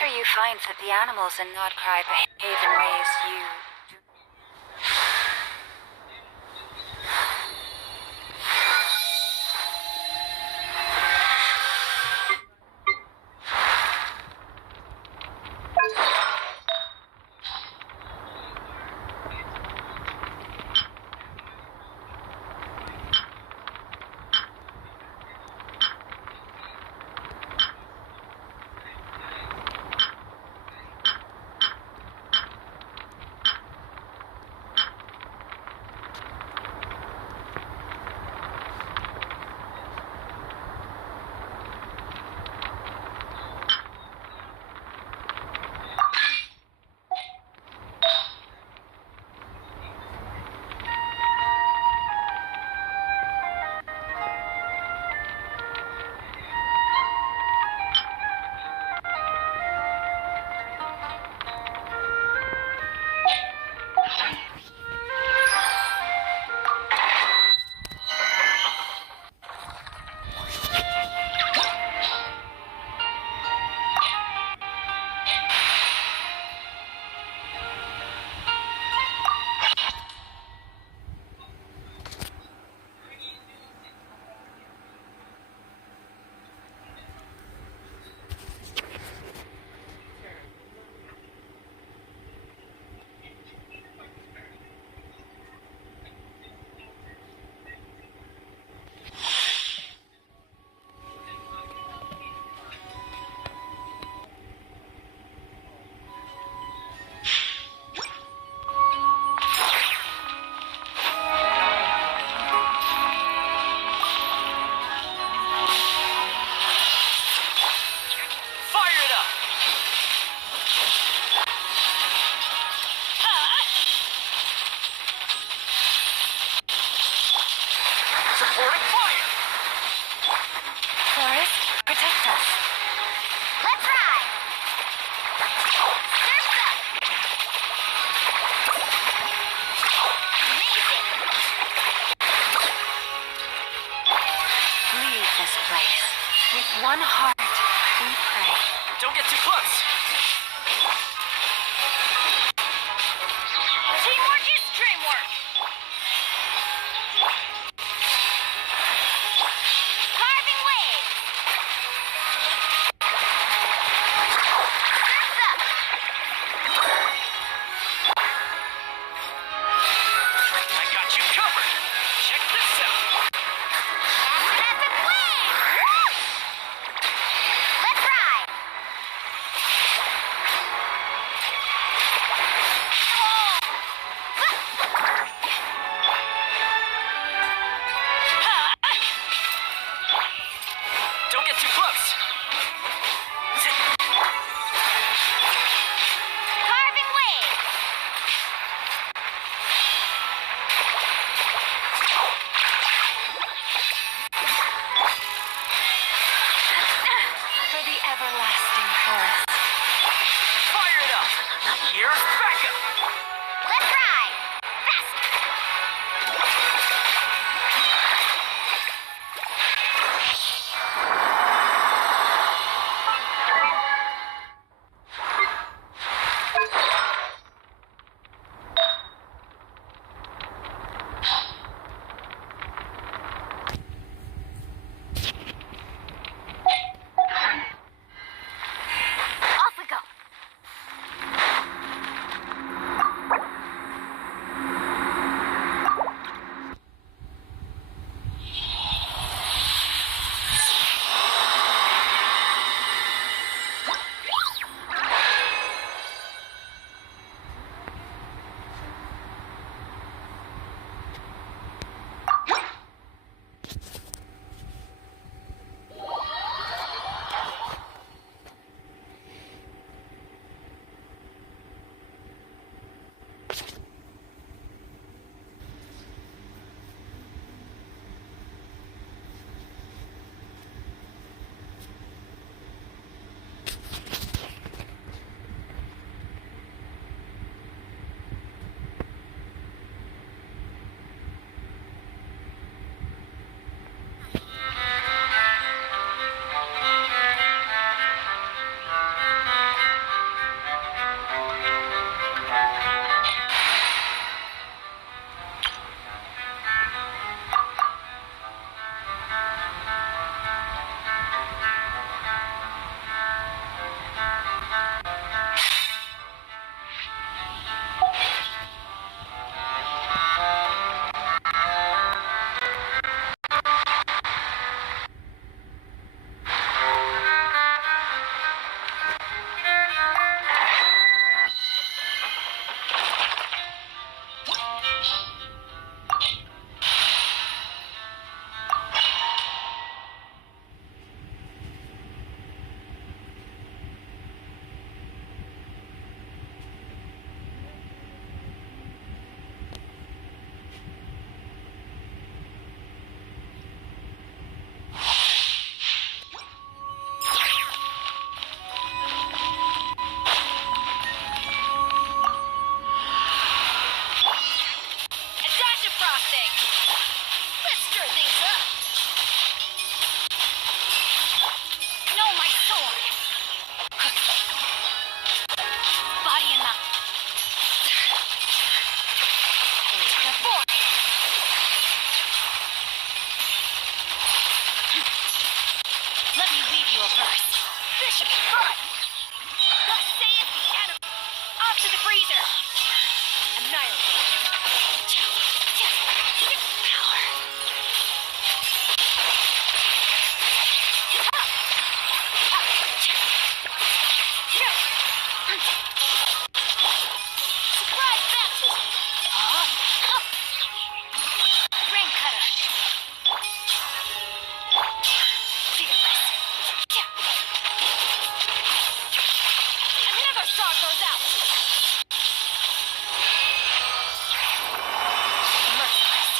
whether you find that the animals in Nodcry behave in ways you... One heart, we pray. Don't get too close! Teamwork is dreamwork! Carving waves! Surf's up! I got you covered! Check this out! Epic wave! Let's ride! Don't get too close! Carving waves! For the everlasting forest. Fire it up! Here's backup! Let's ride! Faster! Off we go! Surprise baptism! Rain cutter! Fearless! Another star goes out! Merciless!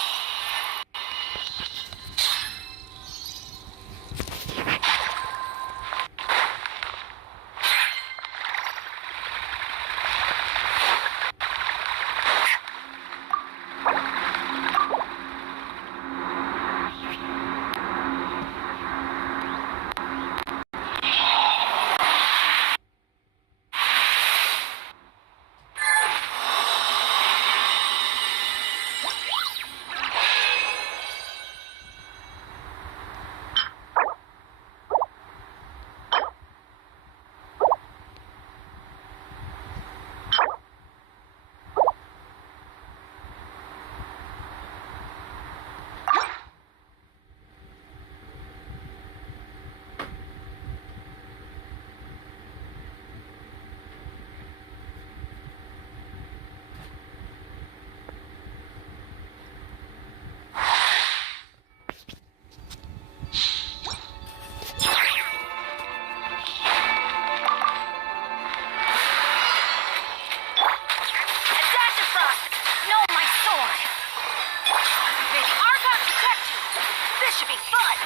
Should be fun!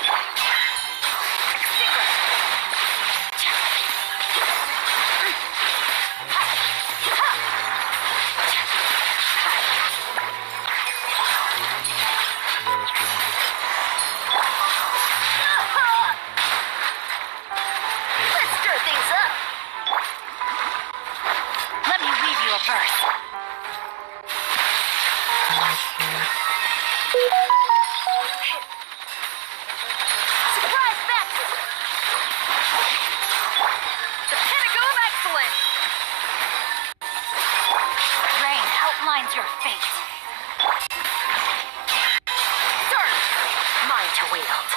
Let's stir things up! Let me read you a verse. Surprise baptism! The pinnacle of excellence! Rain outlines your fate. Sir, mine to wield.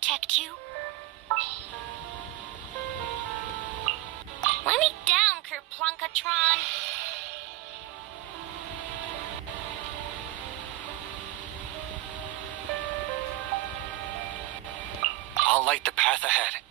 protect you. Let me down, Kerplunkatron. I'll light the path ahead.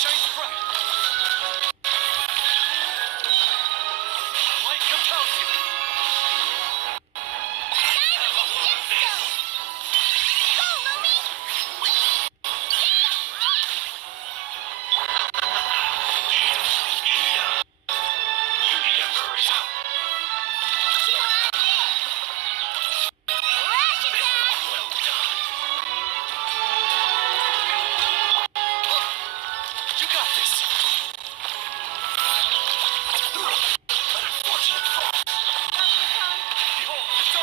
shines bright. Light compels you. You got this. An unfortunate fall. Behold, it's on.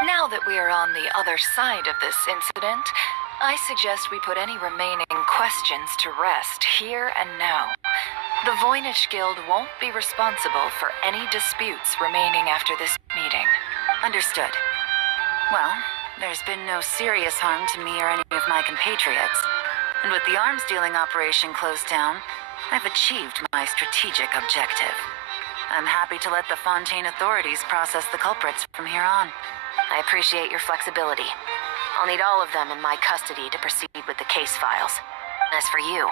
Now that we are on the other side of this incident, I suggest we put any remaining questions to rest here and now. The Voynich Guild won't be responsible for any disputes remaining after this meeting. Understood. Well, there's been no serious harm to me or any of my compatriots. And with the arms dealing operation closed down, I've achieved my strategic objective. I'm happy to let the Fontaine authorities process the culprits from here on. I appreciate your flexibility. I'll need all of them in my custody to proceed with the case files. As for you...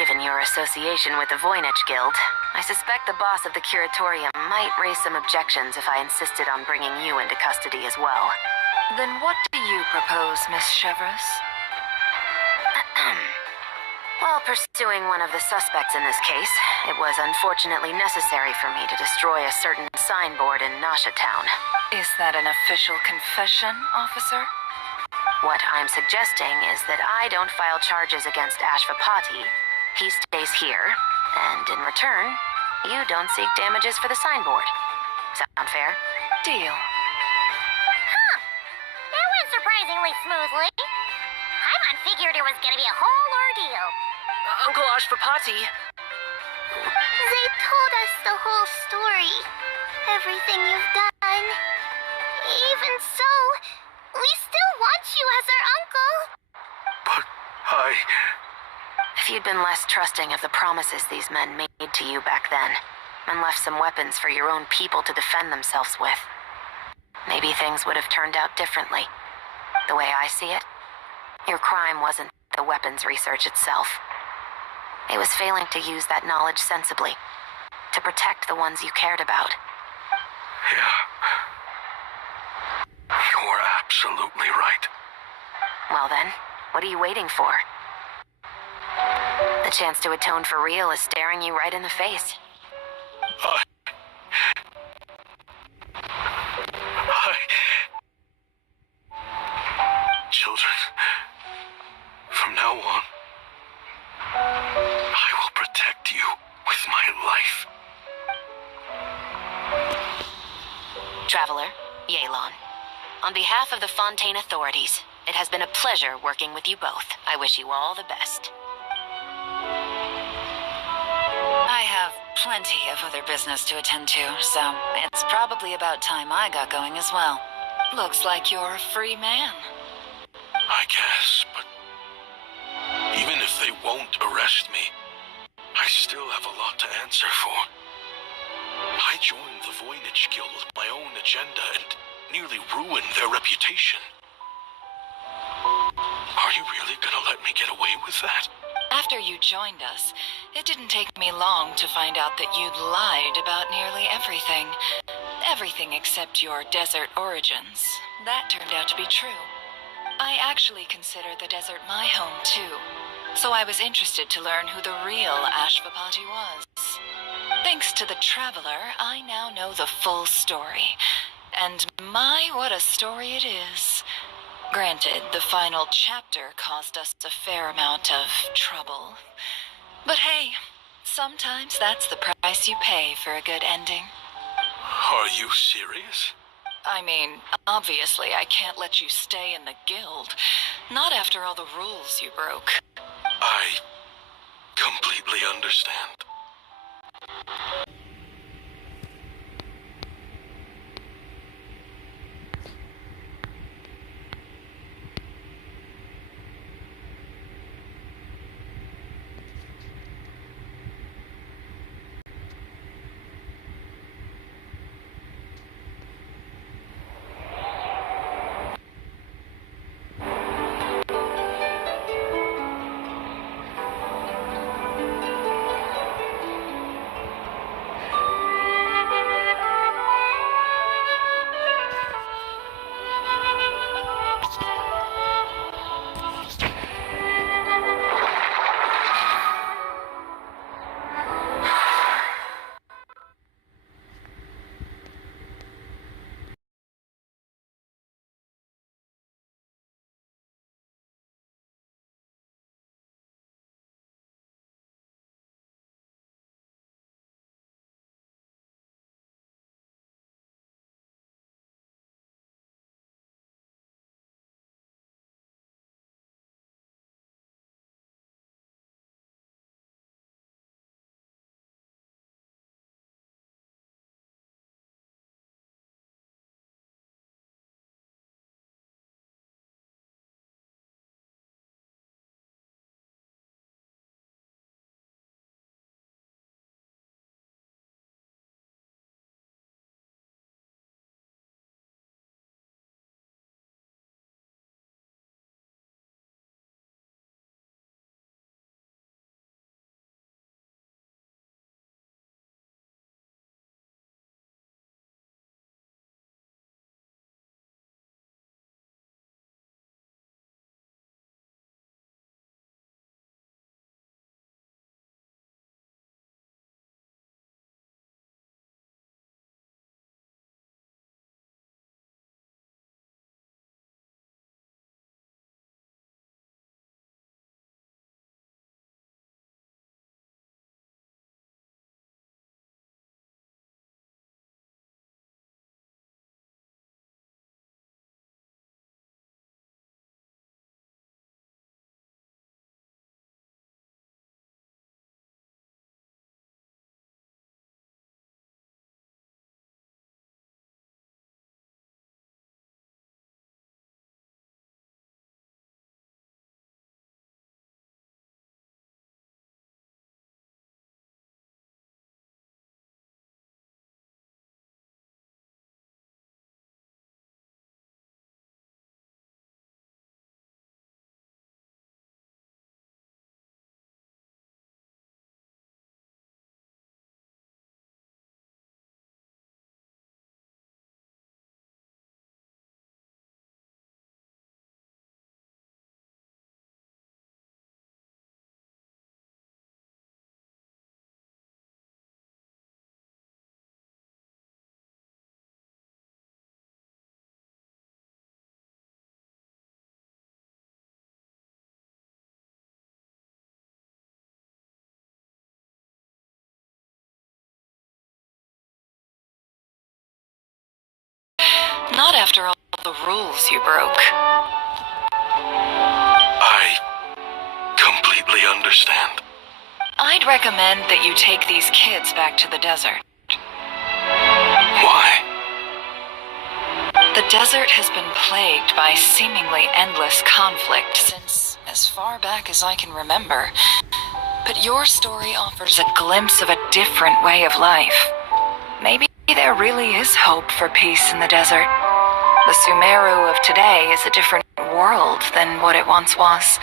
Given your association with the Voynich Guild, I suspect the boss of the Curatorium might raise some objections if I insisted on bringing you into custody as well. Then what do you propose, Miss Chevreuse? While pursuing one of the suspects in this case, it was unfortunately necessary for me to destroy a certain signboard in Nasha Town. Is that an official confession, officer? What I'm suggesting is that I don't file charges against Ashvapati. He stays here, and in return, you don't seek damages for the signboard. Sound fair? Deal. Huh. That went surprisingly smoothly. I figured it was gonna be a whole ordeal. Uncle Ashvapati. They told us the whole story. Everything you've done. Even so, we still want you as our uncle. But If you'd been less trusting of the promises these men made to you back then, and left some weapons for your own people to defend themselves with, maybe things would have turned out differently. The way I see it, your crime wasn't the weapons research itself. It was failing to use that knowledge sensibly, to protect the ones you cared about. Yeah. You're absolutely right. Well then, what are you waiting for? The chance to atone for real is staring you right in the face. Traveler, Yelan. On behalf of the Fontaine authorities, it has been a pleasure working with you both. I wish you all the best. I have plenty of other business to attend to, so it's probably about time I got going as well. Looks like you're a free man. I guess, but even if they won't arrest me, I still have a lot to answer for. I joined the Voynich Guild with my own agenda and nearly ruined their reputation. Are you really gonna let me get away with that? After you joined us, it didn't take me long to find out that you'd lied about nearly everything. Everything except your desert origins. That turned out to be true. I actually consider the desert my home, too. So I was interested to learn who the real Ashvapati was. Thanks to the Traveler, I now know the full story. And my, what a story it is. Granted, the final chapter caused us a fair amount of trouble. But hey, sometimes that's the price you pay for a good ending. Are you serious? I mean, obviously I can't let you stay in the guild. Not after all the rules you broke. I completely understand. Not after all the rules you broke. I completely understand. I'd recommend that you take these kids back to the desert. Why? The desert has been plagued by seemingly endless conflict since as far back as I can remember. But your story offers a glimpse of a different way of life. Maybe there really is hope for peace in the desert. The Sumeru of today is a different world than what it once was.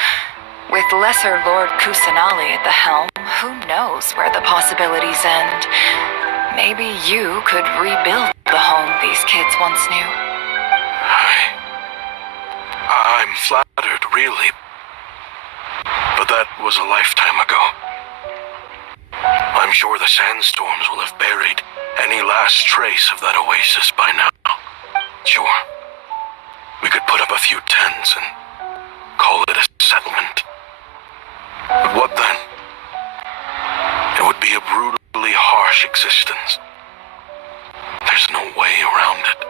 With Lesser Lord Kusanali at the helm, who knows where the possibilities end? Maybe you could rebuild the home these kids once knew. I'm flattered, really. But that was a lifetime ago. I'm sure the sandstorms will have buried any last trace of that oasis by now. Sure, we could put up a few tents and call it a settlement. But what then? It would be a brutally harsh existence. There's no way around it.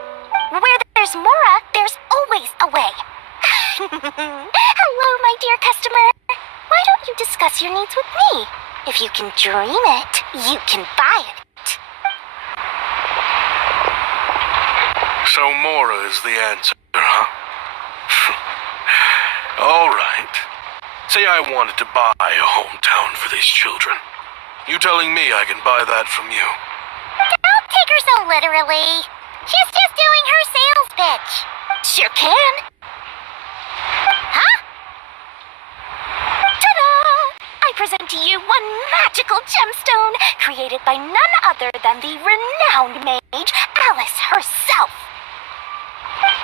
Where there's Mora, there's always a way. Hello, my dear customer. Why don't you discuss your needs with me? If you can dream it, you can buy it. So Mora is the answer, huh? All right. Say I wanted to buy a hometown for these children. You telling me I can buy that from you? Don't take her so literally. She's just doing her sales pitch. Sure can. Huh? Ta-da! I present to you one magical gemstone created by none other than the renowned mage Alice herself.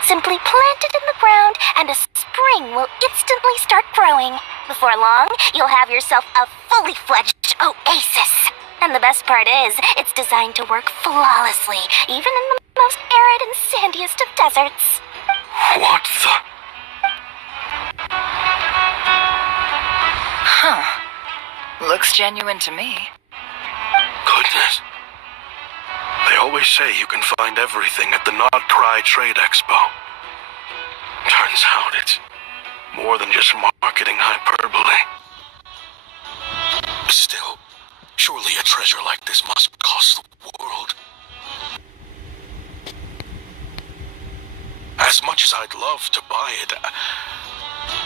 Simply plant it in the ground and a spring will instantly start growing. Before long, you'll have yourself a fully fledged oasis. And the best part is, it's designed to work flawlessly, even in the most arid and sandiest of deserts. What the? Huh. Looks genuine to me. Goodness. They always say you can find everything at the Not Cry Trade Expo. Turns out it's more than just marketing hyperbole. Still, surely a treasure like this must cost the world. As much as I'd love to buy it,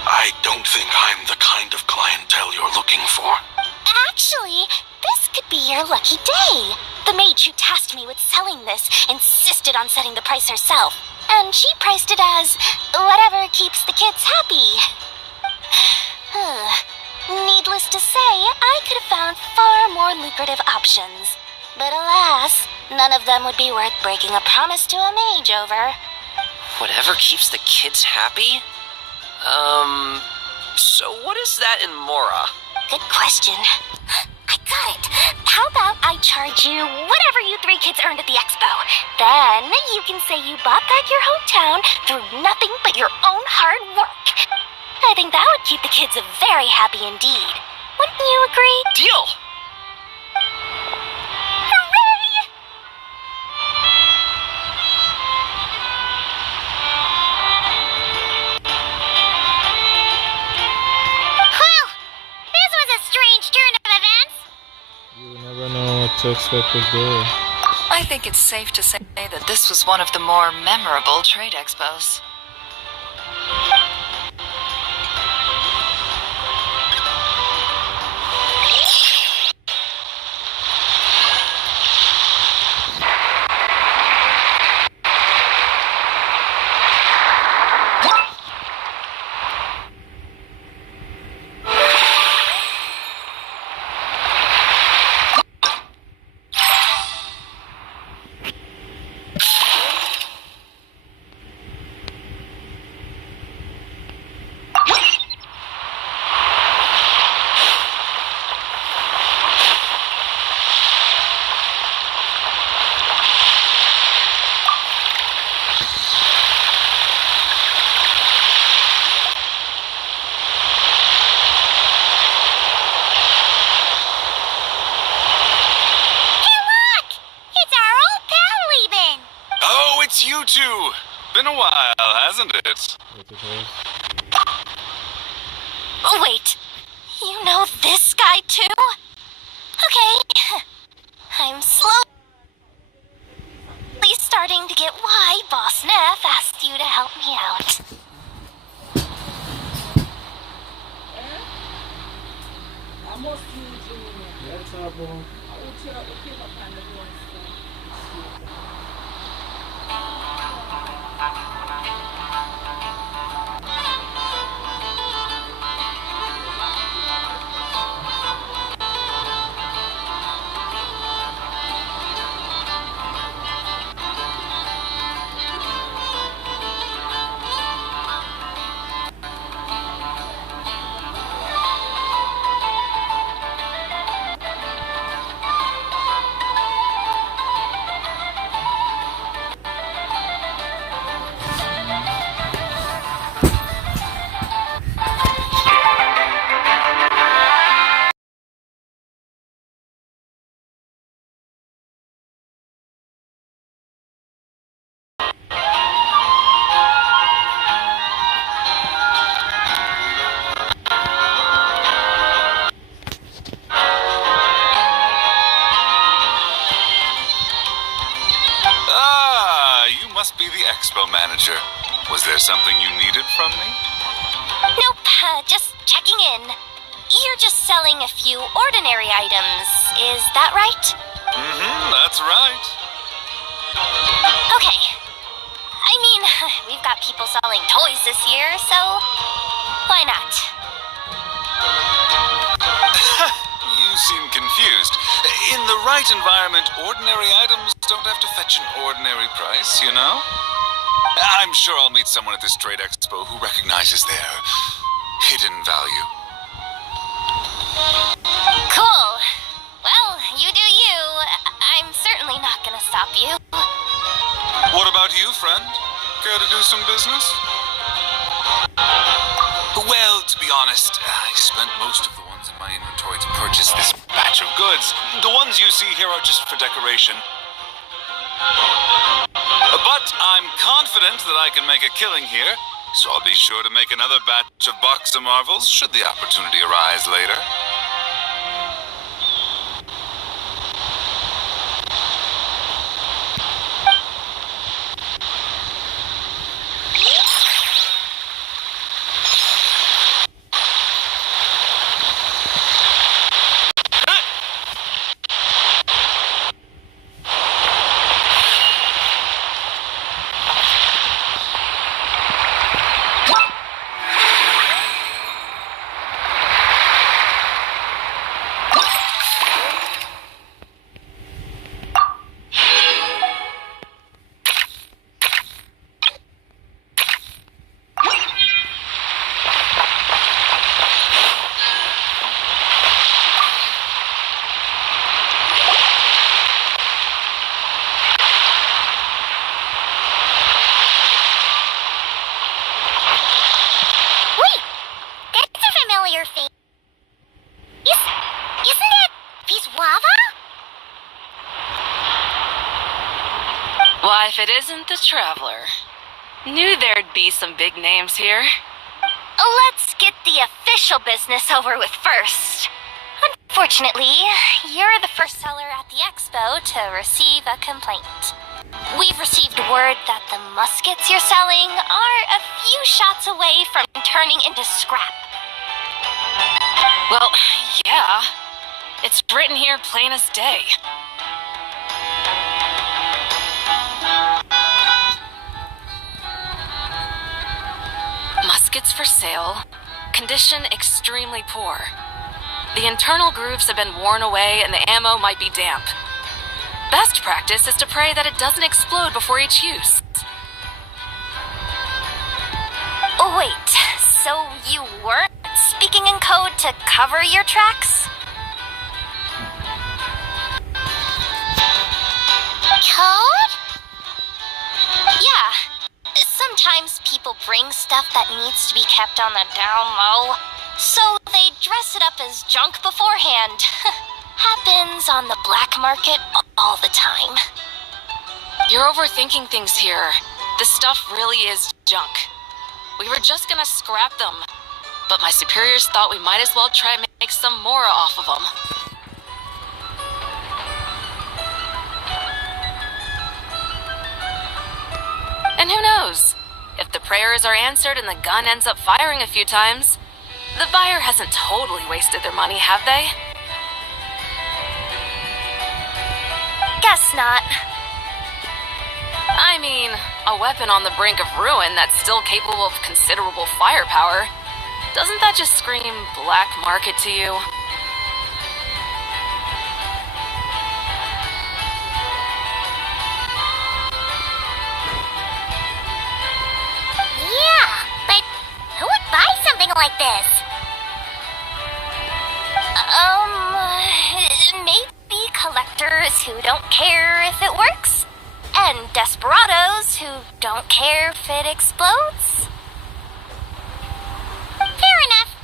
I don't think I'm the kind of clientele you're looking for. Actually, this could be your lucky day. The mage who tasked me with selling this insisted on setting the price herself, and she priced it as whatever keeps the kids happy. Needless to say, I could have found far more lucrative options. But alas, none of them would be worth breaking a promise to a mage over. Whatever keeps the kids happy? So what is that in Mora? Good question. I got it. How about I charge you whatever you three kids earned at the expo? Then you can say you bought back your hometown through nothing but your own hard work. I think that would keep the kids very happy indeed. Wouldn't you agree? Deal! Hooray! Well, this was a strange turn of events. You never know what to expect with Dora. I think it's safe to say that this was one of the more memorable trade expos. You two! Been a while, hasn't it? Wait, you know this guy too? Okay, I'm slowly starting to get why Boss Neff asked you to help me out. You must be the expo manager. Was there something you needed from me? Nope, just checking in. You're just selling a few ordinary items, is that right? That's right. Okay. I mean, we've got people selling toys this year, so why not? You seem confused. In the right environment, ordinary items don't have to fetch an ordinary price, you know? I'm sure I'll meet someone at this trade expo who recognizes their hidden value. Cool. Well, you do you. I'm certainly not gonna stop you. What about you, friend? Care to do some business? Well, to be honest, I spent most of the ones in my inventory to purchase this batch of goods. The ones you see here are just for decoration. But I'm confident that I can make a killing here, so I'll be sure to make another batch of Box of Marvels should the opportunity arise later. Why, if it isn't the Traveler. Knew there'd be some big names here. Let's get the official business over with first. Unfortunately, you're the first seller at the expo to receive a complaint. We've received word that the muskets you're selling are a few shots away from turning into scrap. Well, yeah. It's written here plain as day. Muskets for sale. Condition extremely poor. The internal grooves have been worn away and the ammo might be damp. Best practice is to pray that it doesn't explode before each use. Oh, wait, so you weren't speaking in code to cover your tracks? Code? Yeah. Sometimes people bring stuff that needs to be kept on the down low, so they dress it up as junk beforehand. Happens on the black market all the time. You're overthinking things here. This stuff really is junk. We were just gonna scrap them, but my superiors thought we might as well try and make some more off of them. And who knows? If the prayers are answered and the gun ends up firing a few times, the buyer hasn't totally wasted their money, have they? Guess not. I mean, a weapon on the brink of ruin that's still capable of considerable firepower. Doesn't that just scream black market to you? Yeah, but who would buy something like this? Maybe collectors who don't care if it works, and desperados who don't care if it explodes. Fair enough.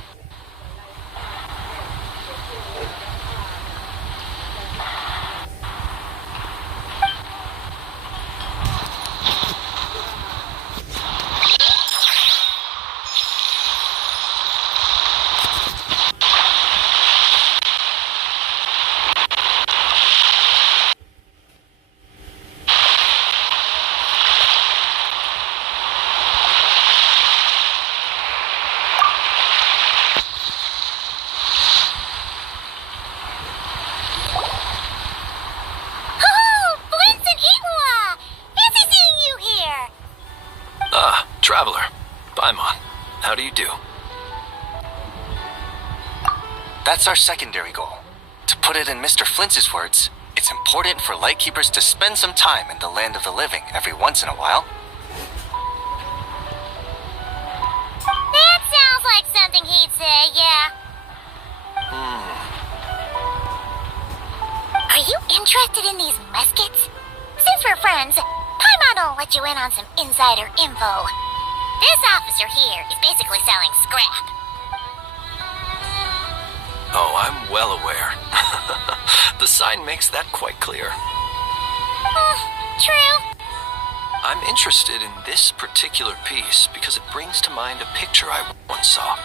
Traveler, Paimon, how do you do? That's our secondary goal. To put it in Mr. Flintz's words, it's important for Lightkeepers to spend some time in the land of the living every once in a while. That sounds like something he'd say, yeah. Are you interested in these muskets? Since we're friends, Paimon will let you in on some insider info. This officer here is basically selling scrap. Oh, I'm well aware. The sign makes that quite clear. True. I'm interested in this particular piece because it brings to mind a picture I once saw.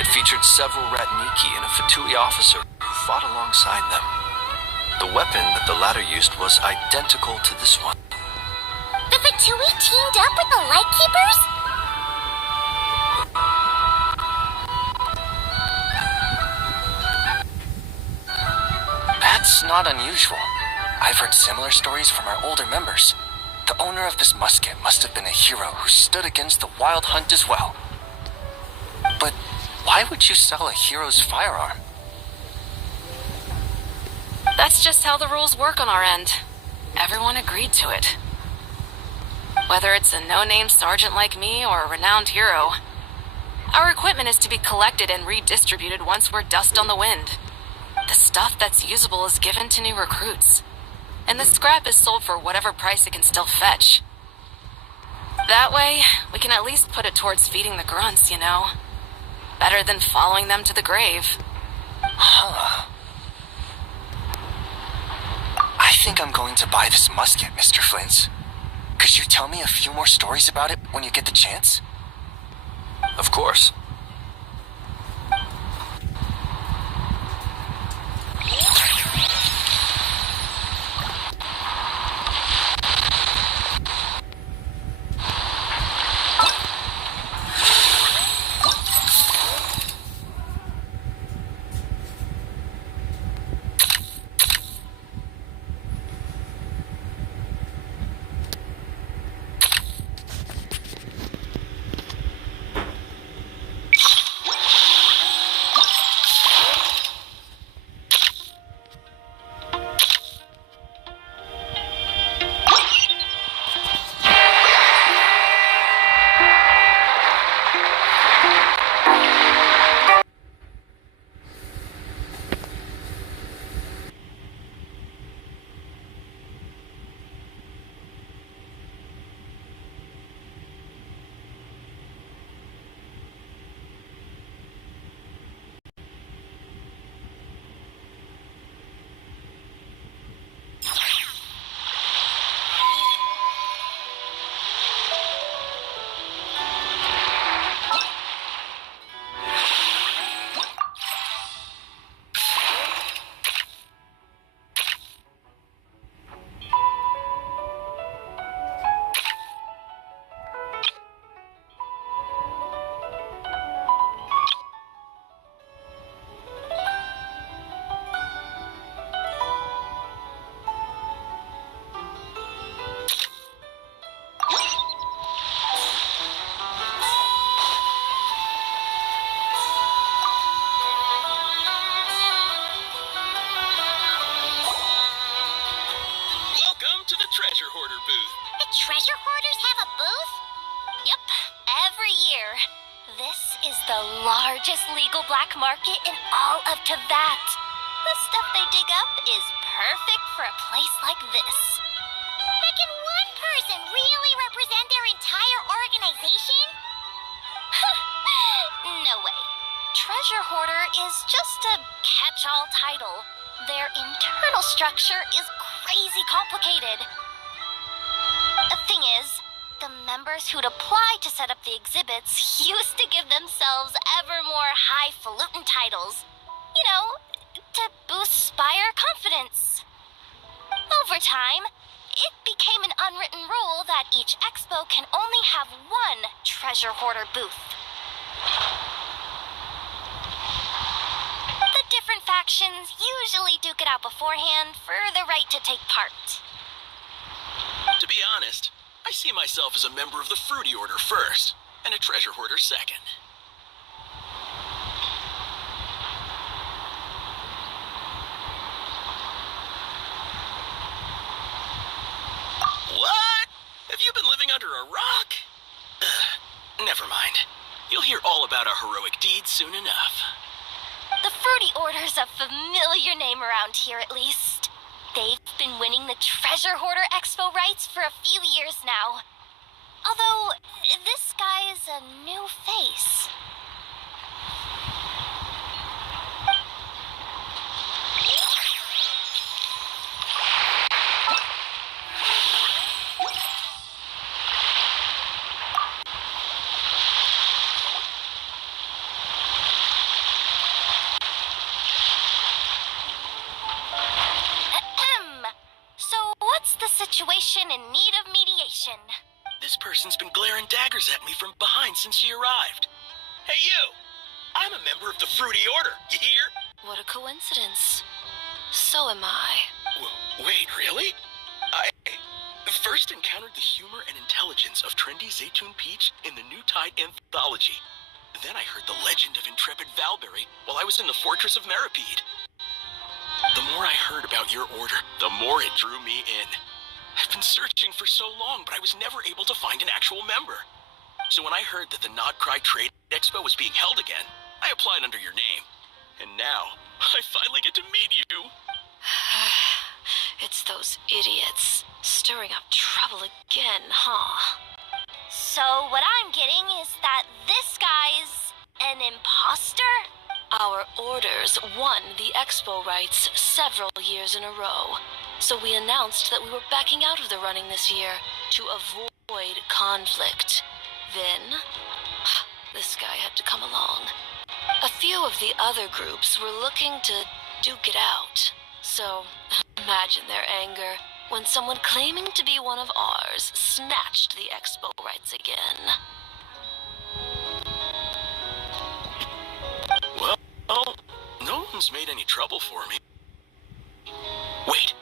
It featured several Ratniki and a Fatui officer who fought alongside them. The weapon that the latter used was identical to this one. The Fatui teamed up with the Lightkeepers? That's not unusual. I've heard similar stories from our older members. The owner of this musket must have been a hero who stood against the Wild Hunt as well. But why would you sell a hero's firearm? That's just how the rules work on our end. Everyone agreed to it. Whether it's a no-name sergeant like me or a renowned hero, our equipment is to be collected and redistributed once we're dust on the wind. The stuff that's usable is given to new recruits, and the scrap is sold for whatever price it can still fetch. That way, we can at least put it towards feeding the grunts, you know? Better than following them to the grave. Huh. I think I'm going to buy this musket, Mr. Flintz. Could you tell me a few more stories about it when you get the chance? Of course. hoarder booth. The treasure hoarders have a booth? Yep, every year. This is the largest legal black market in all of Teyvat. The stuff they dig up is perfect for a place like this. But can one person really represent their entire organization? No way. Treasure hoarder is just a catch-all title. Their internal structure is crazy complicated. The thing is, the members who'd apply to set up the exhibits used to give themselves ever more highfalutin titles. You know, to boost spire confidence. Over time, it became an unwritten rule that each expo can only have one treasure hoarder booth. The different factions usually duke it out beforehand for the right to take part. To be honest, I see myself as a member of the Fruity Order first, and a treasure hoarder second. What? Have you been living under a rock? Never mind. You'll hear all about our heroic deeds soon enough. The Fruity Order's a familiar name around here, at least. They've been winning the Treasure Hoarder Expo rights for a few years now. Although, this guy's a new face. Situation in need of mediation. This person's been glaring daggers at me from behind since she arrived. Hey, you! I'm a member of the Fruity Order, you hear? What a coincidence. So am I. Wait, really? I first encountered the humor and intelligence of trendy Zaytun Peach in the New Tide anthology. Then I heard the legend of intrepid Valberry while I was in the Fortress of Meripede. The more I heard about your order, the more it drew me in. I've been searching for so long, but I was never able to find an actual member. So when I heard that the Nodcry Trade Expo was being held again, I applied under your name. And now, I finally get to meet you. It's those idiots stirring up trouble again, huh? So what I'm getting is that this guy's an imposter? Our orders won the expo rights several years in a row. So we announced that we were backing out of the running this year to avoid conflict. Then, this guy had to come along. A few of the other groups were looking to duke it out. So, imagine their anger when someone claiming to be one of ours snatched the expo rights again. Well, no one's made any trouble for me. Wait.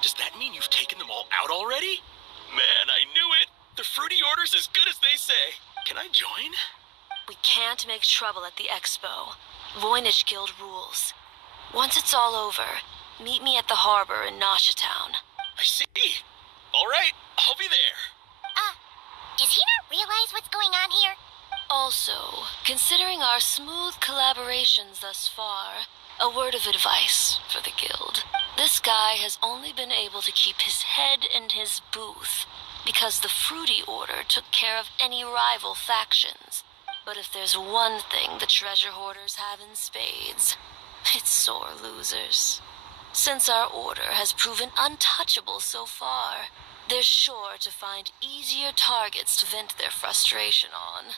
Does that mean you've taken them all out already? Man, I knew it! The Fruity Order's as good as they say. Can I join? We can't make trouble at the expo. Voynich Guild rules. Once it's all over, meet me at the harbor in Nasha Town. I see. All right, I'll be there. Does he not realize what's going on here? Also, considering our smooth collaborations thus far, a word of advice for the guild. This guy has only been able to keep his head in his booth because the Fruity Order took care of any rival factions. But if there's one thing the treasure hoarders have in spades, it's sore losers. Since our order has proven untouchable so far, they're sure to find easier targets to vent their frustration on.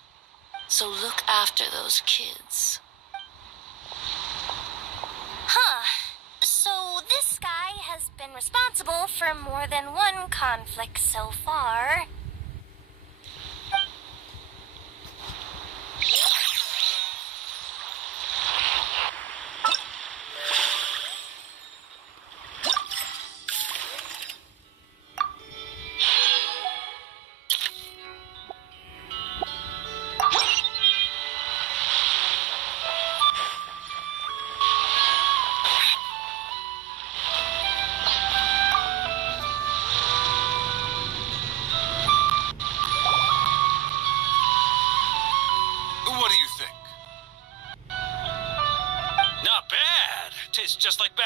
So look after those kids. Huh. So this guy has been responsible for more than one conflict so far.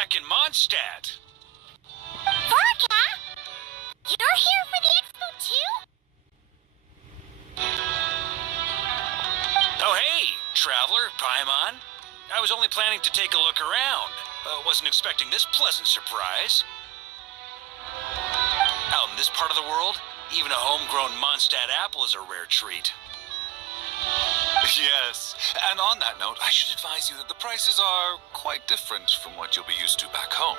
back in Mondstadt. Vorka? You're here for the expo too? Oh, hey, traveler, Paimon. I was only planning to take a look around. Wasn't expecting this pleasant surprise. Out in this part of the world, even a homegrown Mondstadt apple is a rare treat. Yes, and on that note, I should advise you that the prices are quite different from what you'll be used to back home.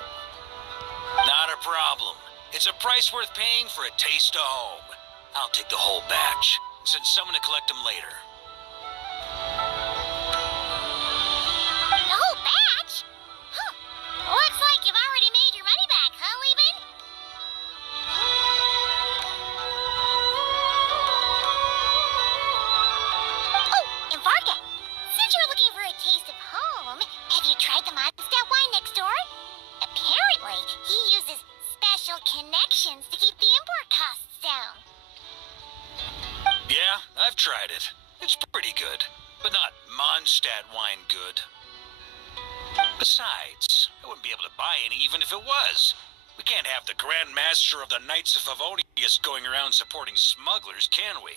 Not a problem. It's a price worth paying for a taste of home. I'll take the whole batch. Send someone to collect them later. The whole batch? Huh. Looks like you've already made your money back, huh, Leben? Oh, and Varga, since you're looking for a taste of home, have you tried the Mondstadt wine next door? Apparently, he uses special connections to keep the import costs down. Yeah, I've tried it. It's pretty good, but not Mondstadt wine good. Besides, I wouldn't be able to buy any even if it was. We can't have the Grand Master of the Knights of Favonius going around supporting smugglers, can we?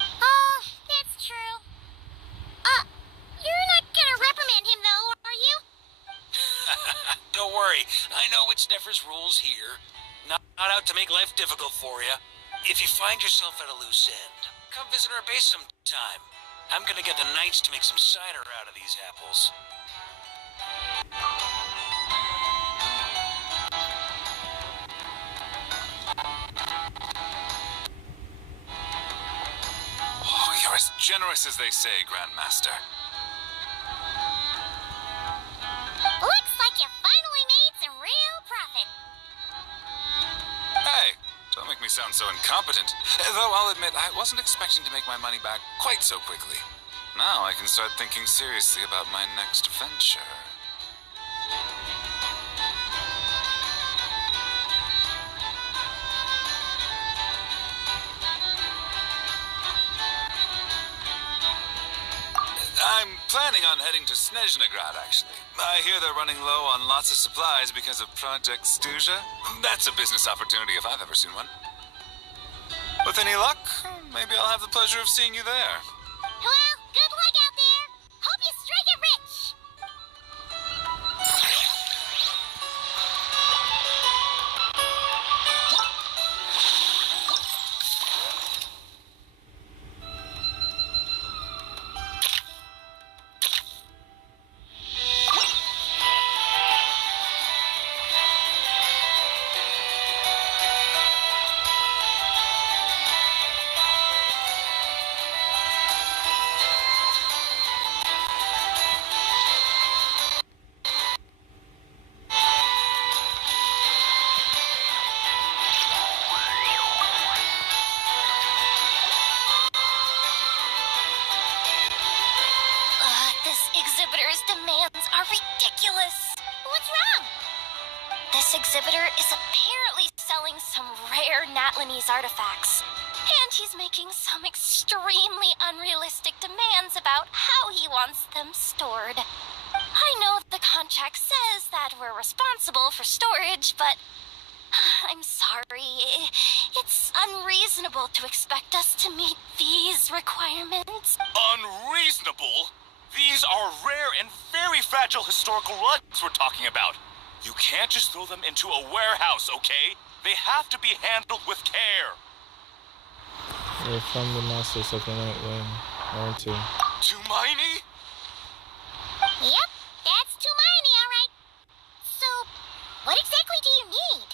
Oh, that's true. You're not gonna reprimand him though, are you? Don't worry, I know it's Nefer's rules here. Not out to make life difficult for you. If you find yourself at a loose end, come visit our base sometime. I'm gonna get the Knights to make some cider out of these apples. Oh, you're as generous as they say, Grandmaster. Looks like you finally made some real profit. Hey, don't make me sound so incompetent. Though I'll admit, I wasn't expecting to make my money back quite so quickly. Now I can start thinking seriously about my next venture. I'm planning on heading to Snezhnegrad, actually. I hear they're running low on lots of supplies because of Project Stuja. That's a business opportunity if I've ever seen one. With any luck, maybe I'll have the pleasure of seeing you there. Well, good luck out there. Hope you strike it rich. This exhibitor's demands are ridiculous. What's wrong? This exhibitor is apparently selling some rare Natlanese artifacts. And he's making some extremely unrealistic demands about how he wants them stored. I know the contract says that we're responsible for storage, but I'm sorry. It's unreasonable to expect us to meet these requirements. Unreasonable? These are rare and very fragile historical relics we're talking about. You can't just throw them into a warehouse, okay? They have to be handled with care. They're from the Master Second Night Wing, aren't you? Tumaini? Yep, that's Tumaini, all right. So, what exactly do you need?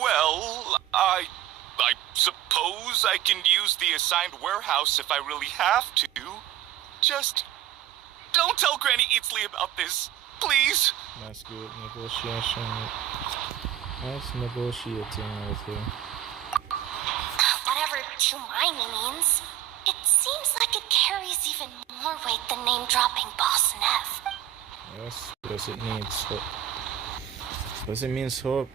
Well, I suppose I can use the assigned warehouse if I really have to. Just don't tell Granny Eatsley about this, please. That's good negotiation. Nice negotiating with you. Whatever Tumaini means, it seems like it carries even more weight than name-dropping Boss Neff. Yes, because it needs hope. Because it means hope.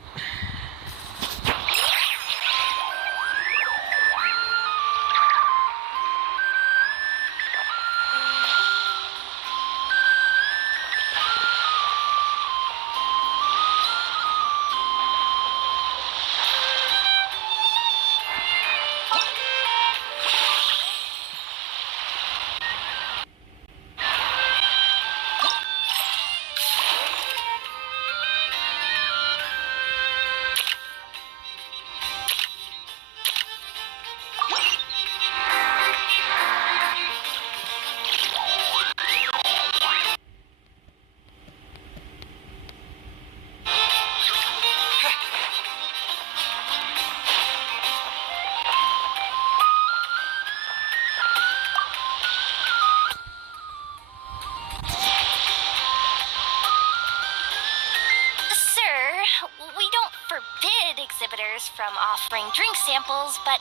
exhibitors from offering drink samples, but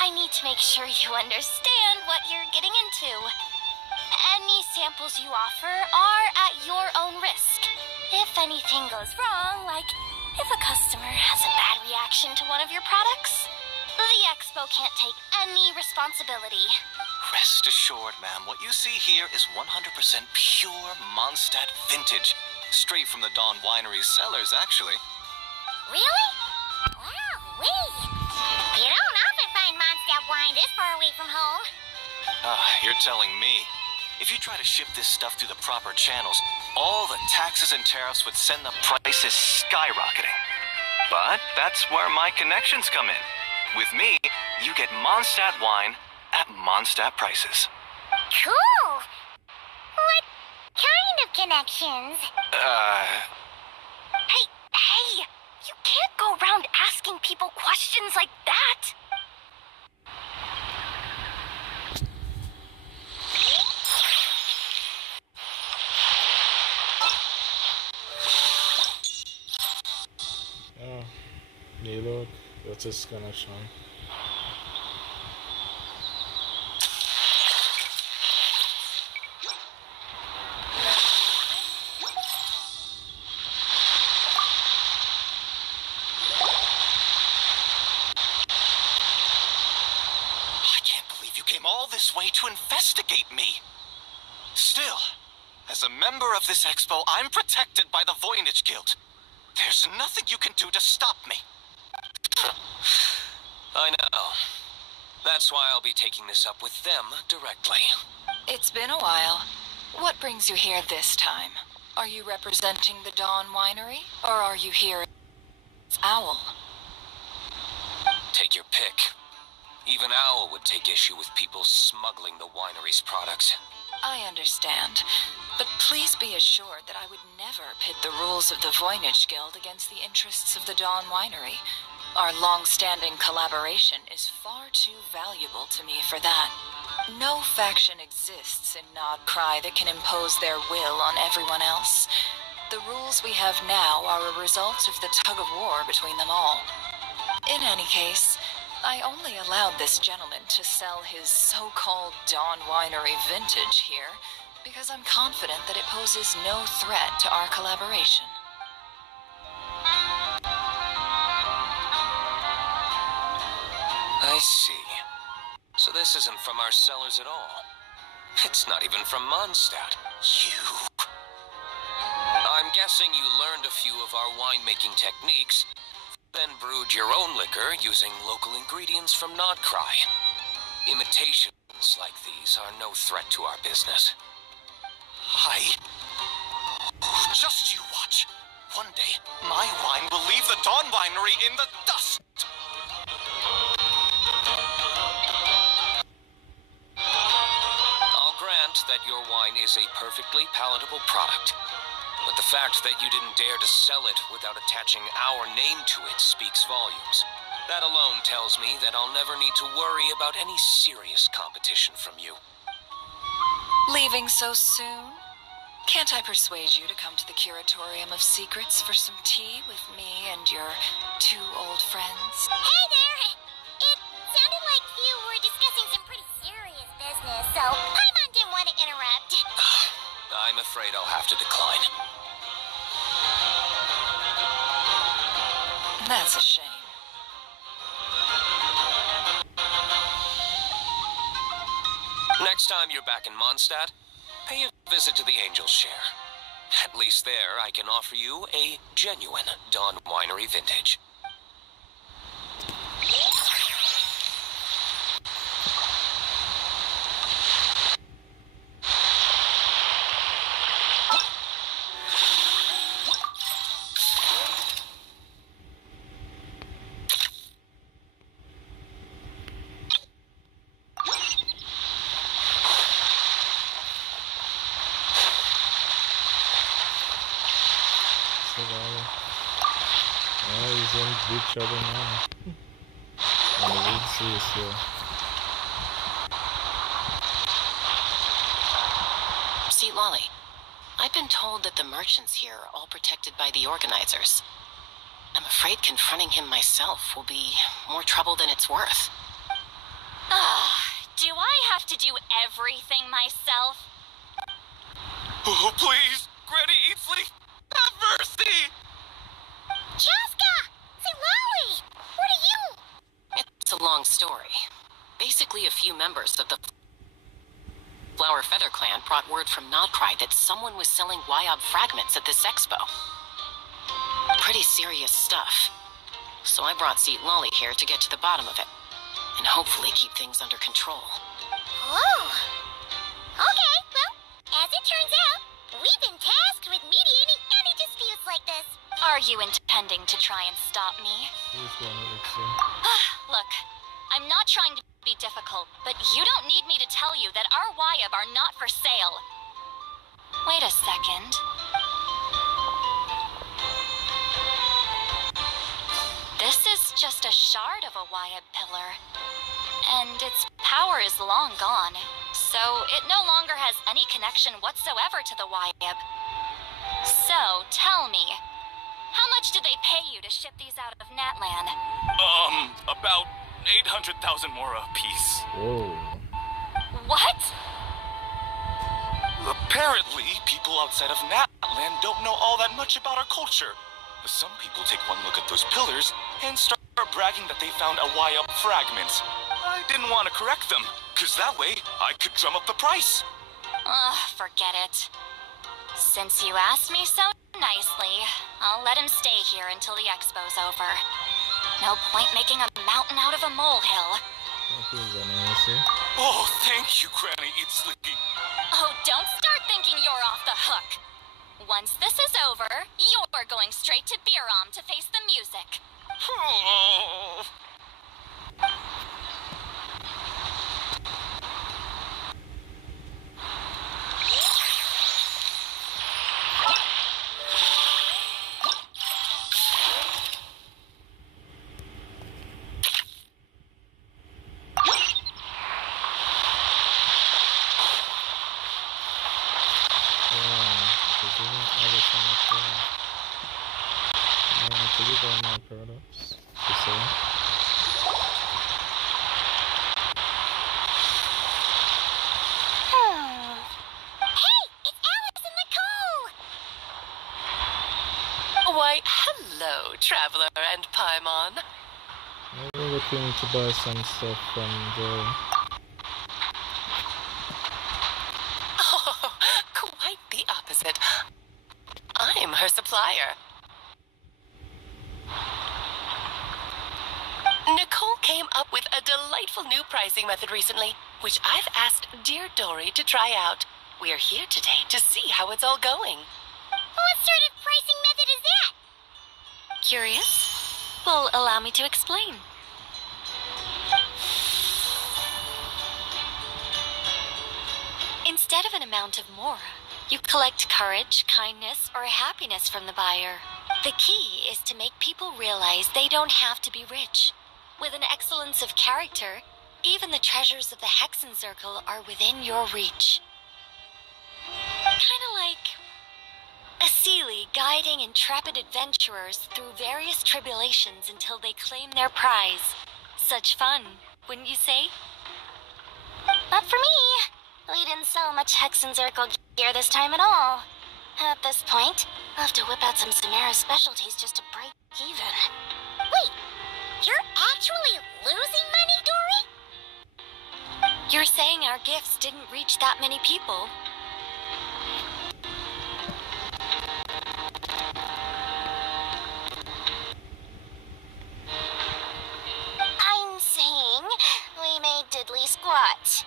I need to make sure you understand what you're getting into. Any samples you offer are at your own risk. If anything goes wrong, like if a customer has a bad reaction to one of your products, the expo can't take any responsibility. Rest assured, ma'am, what you see here is 100% pure Mondstadt vintage. Straight from the Dawn Winery's cellars, actually. Really? Wow, you don't often find Mondstadt wine this far away from home. You're telling me. If you try to ship this stuff through the proper channels, all the taxes and tariffs would send the prices skyrocketing. But that's where my connections come in. With me, you get Mondstadt wine at Mondstadt prices. Cool. What kind of connections? Hey! You can't go around asking people questions like that! Oh, nee, look, dat is connection. Way to investigate me. Still, as a member of this expo, I'm protected by the Voynich Guild. There's nothing you can do to stop me. I know. That's why I'll be taking this up with them directly. It's been a while. What brings you here this time? Are you representing the Dawn Winery, or are you here as Owl? Take your pick. Even Owl would take issue with people smuggling the winery's products. I understand, but please be assured that I would never pit the rules of the Voynich Guild against the interests of the Dawn Winery. Our long-standing collaboration is far too valuable to me for that. No faction exists in Nodcry that can impose their will on everyone else. The rules we have now are a result of the tug-of-war between them all. In any case, I only allowed this gentleman to sell his so-called Dawn Winery vintage here because I'm confident that it poses no threat to our collaboration. I see. So this isn't from our cellars at all. It's not even from Mondstadt. I'm guessing you learned a few of our winemaking techniques, then brewed your own liquor using local ingredients from Nodcry. Imitations like these are no threat to our business. Just you watch. One day, my wine will leave the Dawn Winery in the dust. I'll grant that your wine is a perfectly palatable product. But the fact that you didn't dare to sell it without attaching our name to it speaks volumes. That alone tells me that I'll never need to worry about any serious competition from you. Leaving so soon? Can't I persuade you to come to the Curatorium of Secrets for some tea with me and your two old friends? Hey there! It sounded like you were discussing some pretty serious business, so Paimon didn't want to interrupt. I'm afraid I'll have to decline. That's a shame. Next time you're back in Mondstadt, pay a visit to the Angel's Share. At least there, I can offer you a genuine Dawn Winery vintage. Each other now. And the agency is here. See, Lolly, I've been told that the merchants here are all protected by the organizers. I'm afraid confronting him myself will be more trouble than it's worth. Do I have to do everything myself? Oh, please! Granny Eatsley! Have mercy! Chaska! Lolly! What are you? It's a long story. Basically, a few members of the Flower Feather Clan brought word from Nodcry that someone was selling Wyob fragments at this expo. Pretty serious stuff. So I brought Seat Lolly here to get to the bottom of it, and hopefully keep things under control. Oh. Okay, well, as it turns out, we've been tasked with mediating any disputes like this. Are you intending to try and stop me? Look, I'm not trying to be difficult, but you don't need me to tell you that our Wyob are not for sale. Wait a second. This is just a shard of a Wyob pillar, and its power is long gone, so it no longer has any connection whatsoever to the Wyob. So, tell me, how much did they pay you to ship these out of Natlan? About 800,000 mora apiece. Whoa. What? Apparently, people outside of Natlan don't know all that much about our culture. Some people take one look at those pillars and start bragging that they found a Wyob fragment. I didn't want to correct them, because that way I could drum up the price. Forget it. Since you asked me so nicely, I'll let him stay here until the expo's over. No point making a mountain out of a molehill. Oh, thank you, Granny Eatsley. Oh, don't start thinking you're off the hook. Once this is over, you're going straight to Biram to face the music. Products to sell. Hey, it's Alice and Nicole! Why, hello, Traveler and Paimon. Maybe looking to buy some stuff from Joy. Oh, quite the opposite. I'm her supplier. Nicole came up with a delightful new pricing method recently, which I've asked dear Dory to try out. We're here today to see how it's all going. What sort of pricing method is that? Curious? Well, allow me to explain. Instead of an amount of mora, you collect courage, kindness, or happiness from the buyer. The key is to make people realize they don't have to be rich. With an excellence of character, even the treasures of the Hexen Circle are within your reach. Kinda like a Seelie guiding intrepid adventurers through various tribulations until they claim their prize. Such fun, wouldn't you say? Not for me. We didn't sell much Hexen Circle gear this time at all. At this point, I'll have to whip out some Samara specialties just to break even. Wait, you're actually losing money, Dory? You're saying our gifts didn't reach that many people? I'm saying we made diddly squat.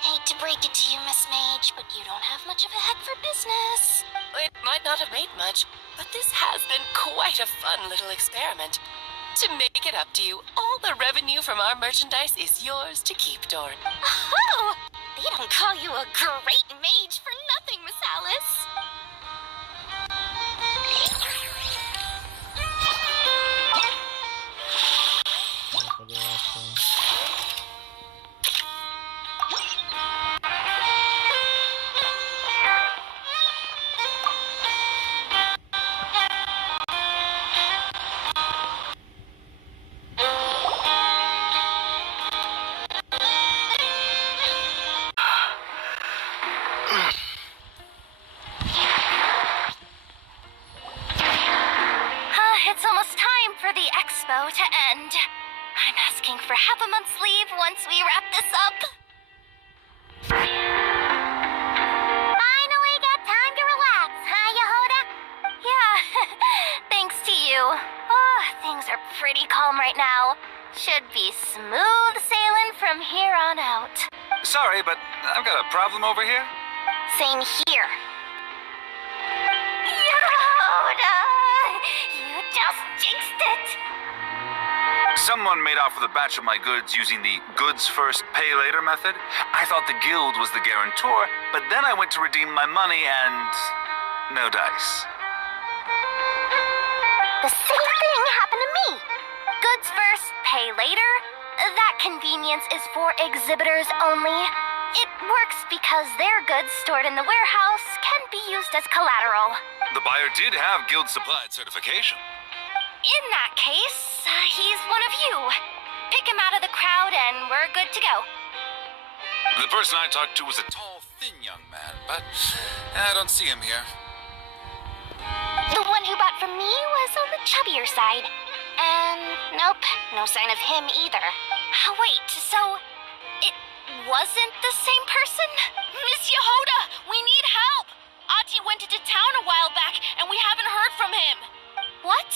Hate to break it to you, Miss Mage, but you don't have much of a head for business. It might not have made much, but this has been quite a fun little experiment. To make it up to you, all the revenue from our merchandise is yours to keep, Dorn. Oh! They don't call you a great mage for nothing, Miss Alice. expo to end. I'm asking for half a month's leave once we wrap this up. Finally got time to relax, huh, Yehoda? Yeah, thanks to you. Oh, things are pretty calm right now. Should be smooth sailing from here on out. Sorry, but I've got a problem over here. Same here. Yoda! You just jinxed it! Someone made off with a batch of my goods using the goods first, pay later method. I thought the guild was the guarantor, but then I went to redeem my money and no dice. The same thing happened to me. Goods first, pay later. That convenience is for exhibitors only. It works because their goods stored in the warehouse can be used as collateral. The buyer did have guild supplied certification. In that case, he's one of you. Pick him out of the crowd and we're good to go. The person I talked to was a tall, thin young man, but I don't see him here. The one who bought from me was on the chubbier side. And nope, no sign of him either. Wait, so it wasn't the same person? Miss Yehoda, we need help! Ati went into town a while back, and we haven't heard from him. What?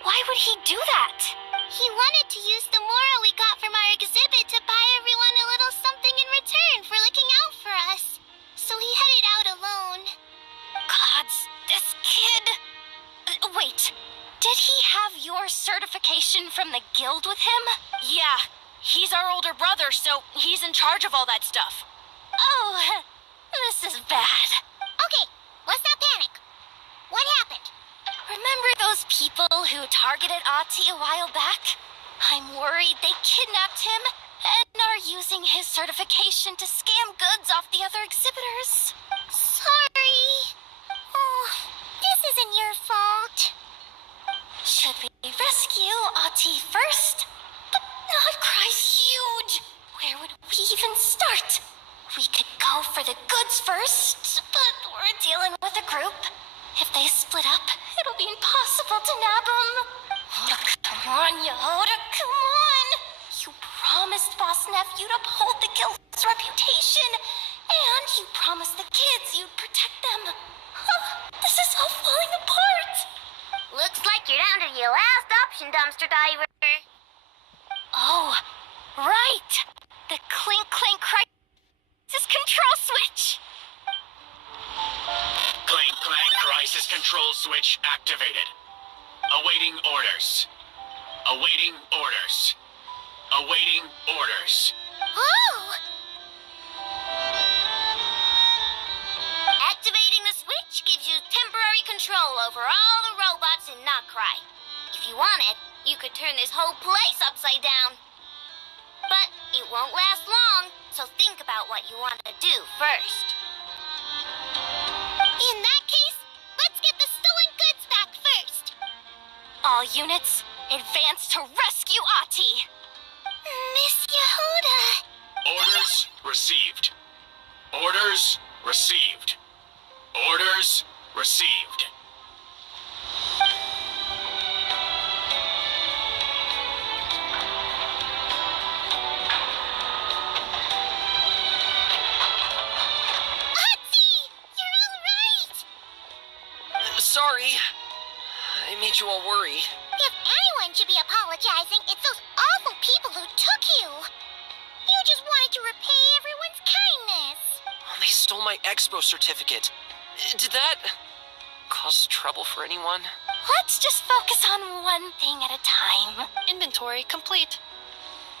Why would he do that? He wanted to use the moral we got from our exhibit to buy everyone a little something in return for looking out for us. So he headed out alone. Gods, this kid... Wait, did he have your certification from the guild with him? Yeah, he's our older brother, so he's in charge of all that stuff. Oh, this is bad. Okay, let's not panic. What happened? Remember those people who targeted Ati a while back? I'm worried they kidnapped him and are using his certification to scam goods off the other exhibitors. Sorry. Oh, this isn't your fault. Should we rescue Ati first? But Notcry's huge. Where would we even start? We could go for the goods first, but we're dealing with a group. If they split up, it'll be impossible to nab them. Come on, Yehoda, come on! You promised Boss Nephew to uphold the guild's reputation, and you promised the kids you'd protect them. This is all falling apart. Looks like you're down to your last option, dumpster diver. Oh, right! The clink crisis control switch! Clank crisis control switch activated. Awaiting orders. Awaiting orders. Awaiting orders. Oh! Activating the switch gives you temporary control over all the robots in Notcry. If you wanted, you could turn this whole place upside down. But it won't last long, so think about what you want to do first. In that case, let's get the stolen goods back first. All units, advance to rescue Ati. Miss Yehoda. Orders received. Orders received. Orders received. Sorry. I made you all worry. If anyone should be apologizing, it's those awful people who took you. You just wanted to repay everyone's kindness. They stole my expo certificate. Did that cause trouble for anyone? Let's just focus on one thing at a time. Inventory complete.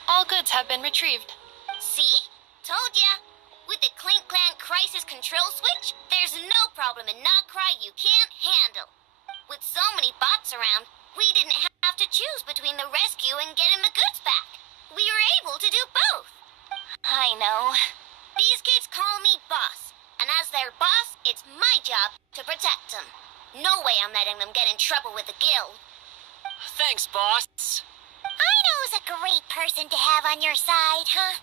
All goods have been retrieved. See? Told ya. With the Clink Clank crisis control switch, there's no problem in Notcry you can't handle. With so many bots around, we didn't have to choose between the rescue and getting the goods back. We were able to do both. I know. These kids call me boss, and as their boss, it's my job to protect them. No way I'm letting them get in trouble with the guild. Thanks, boss. I know who's a great person to have on your side, huh?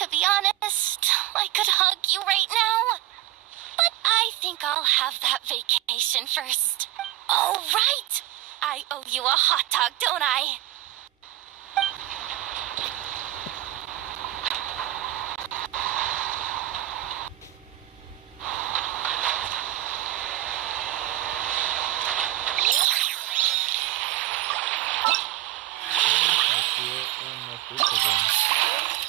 To be honest, I could hug you right now. But I think I'll have that vacation first. Oh, right! I owe you a hot dog, don't I? I see it in my future game.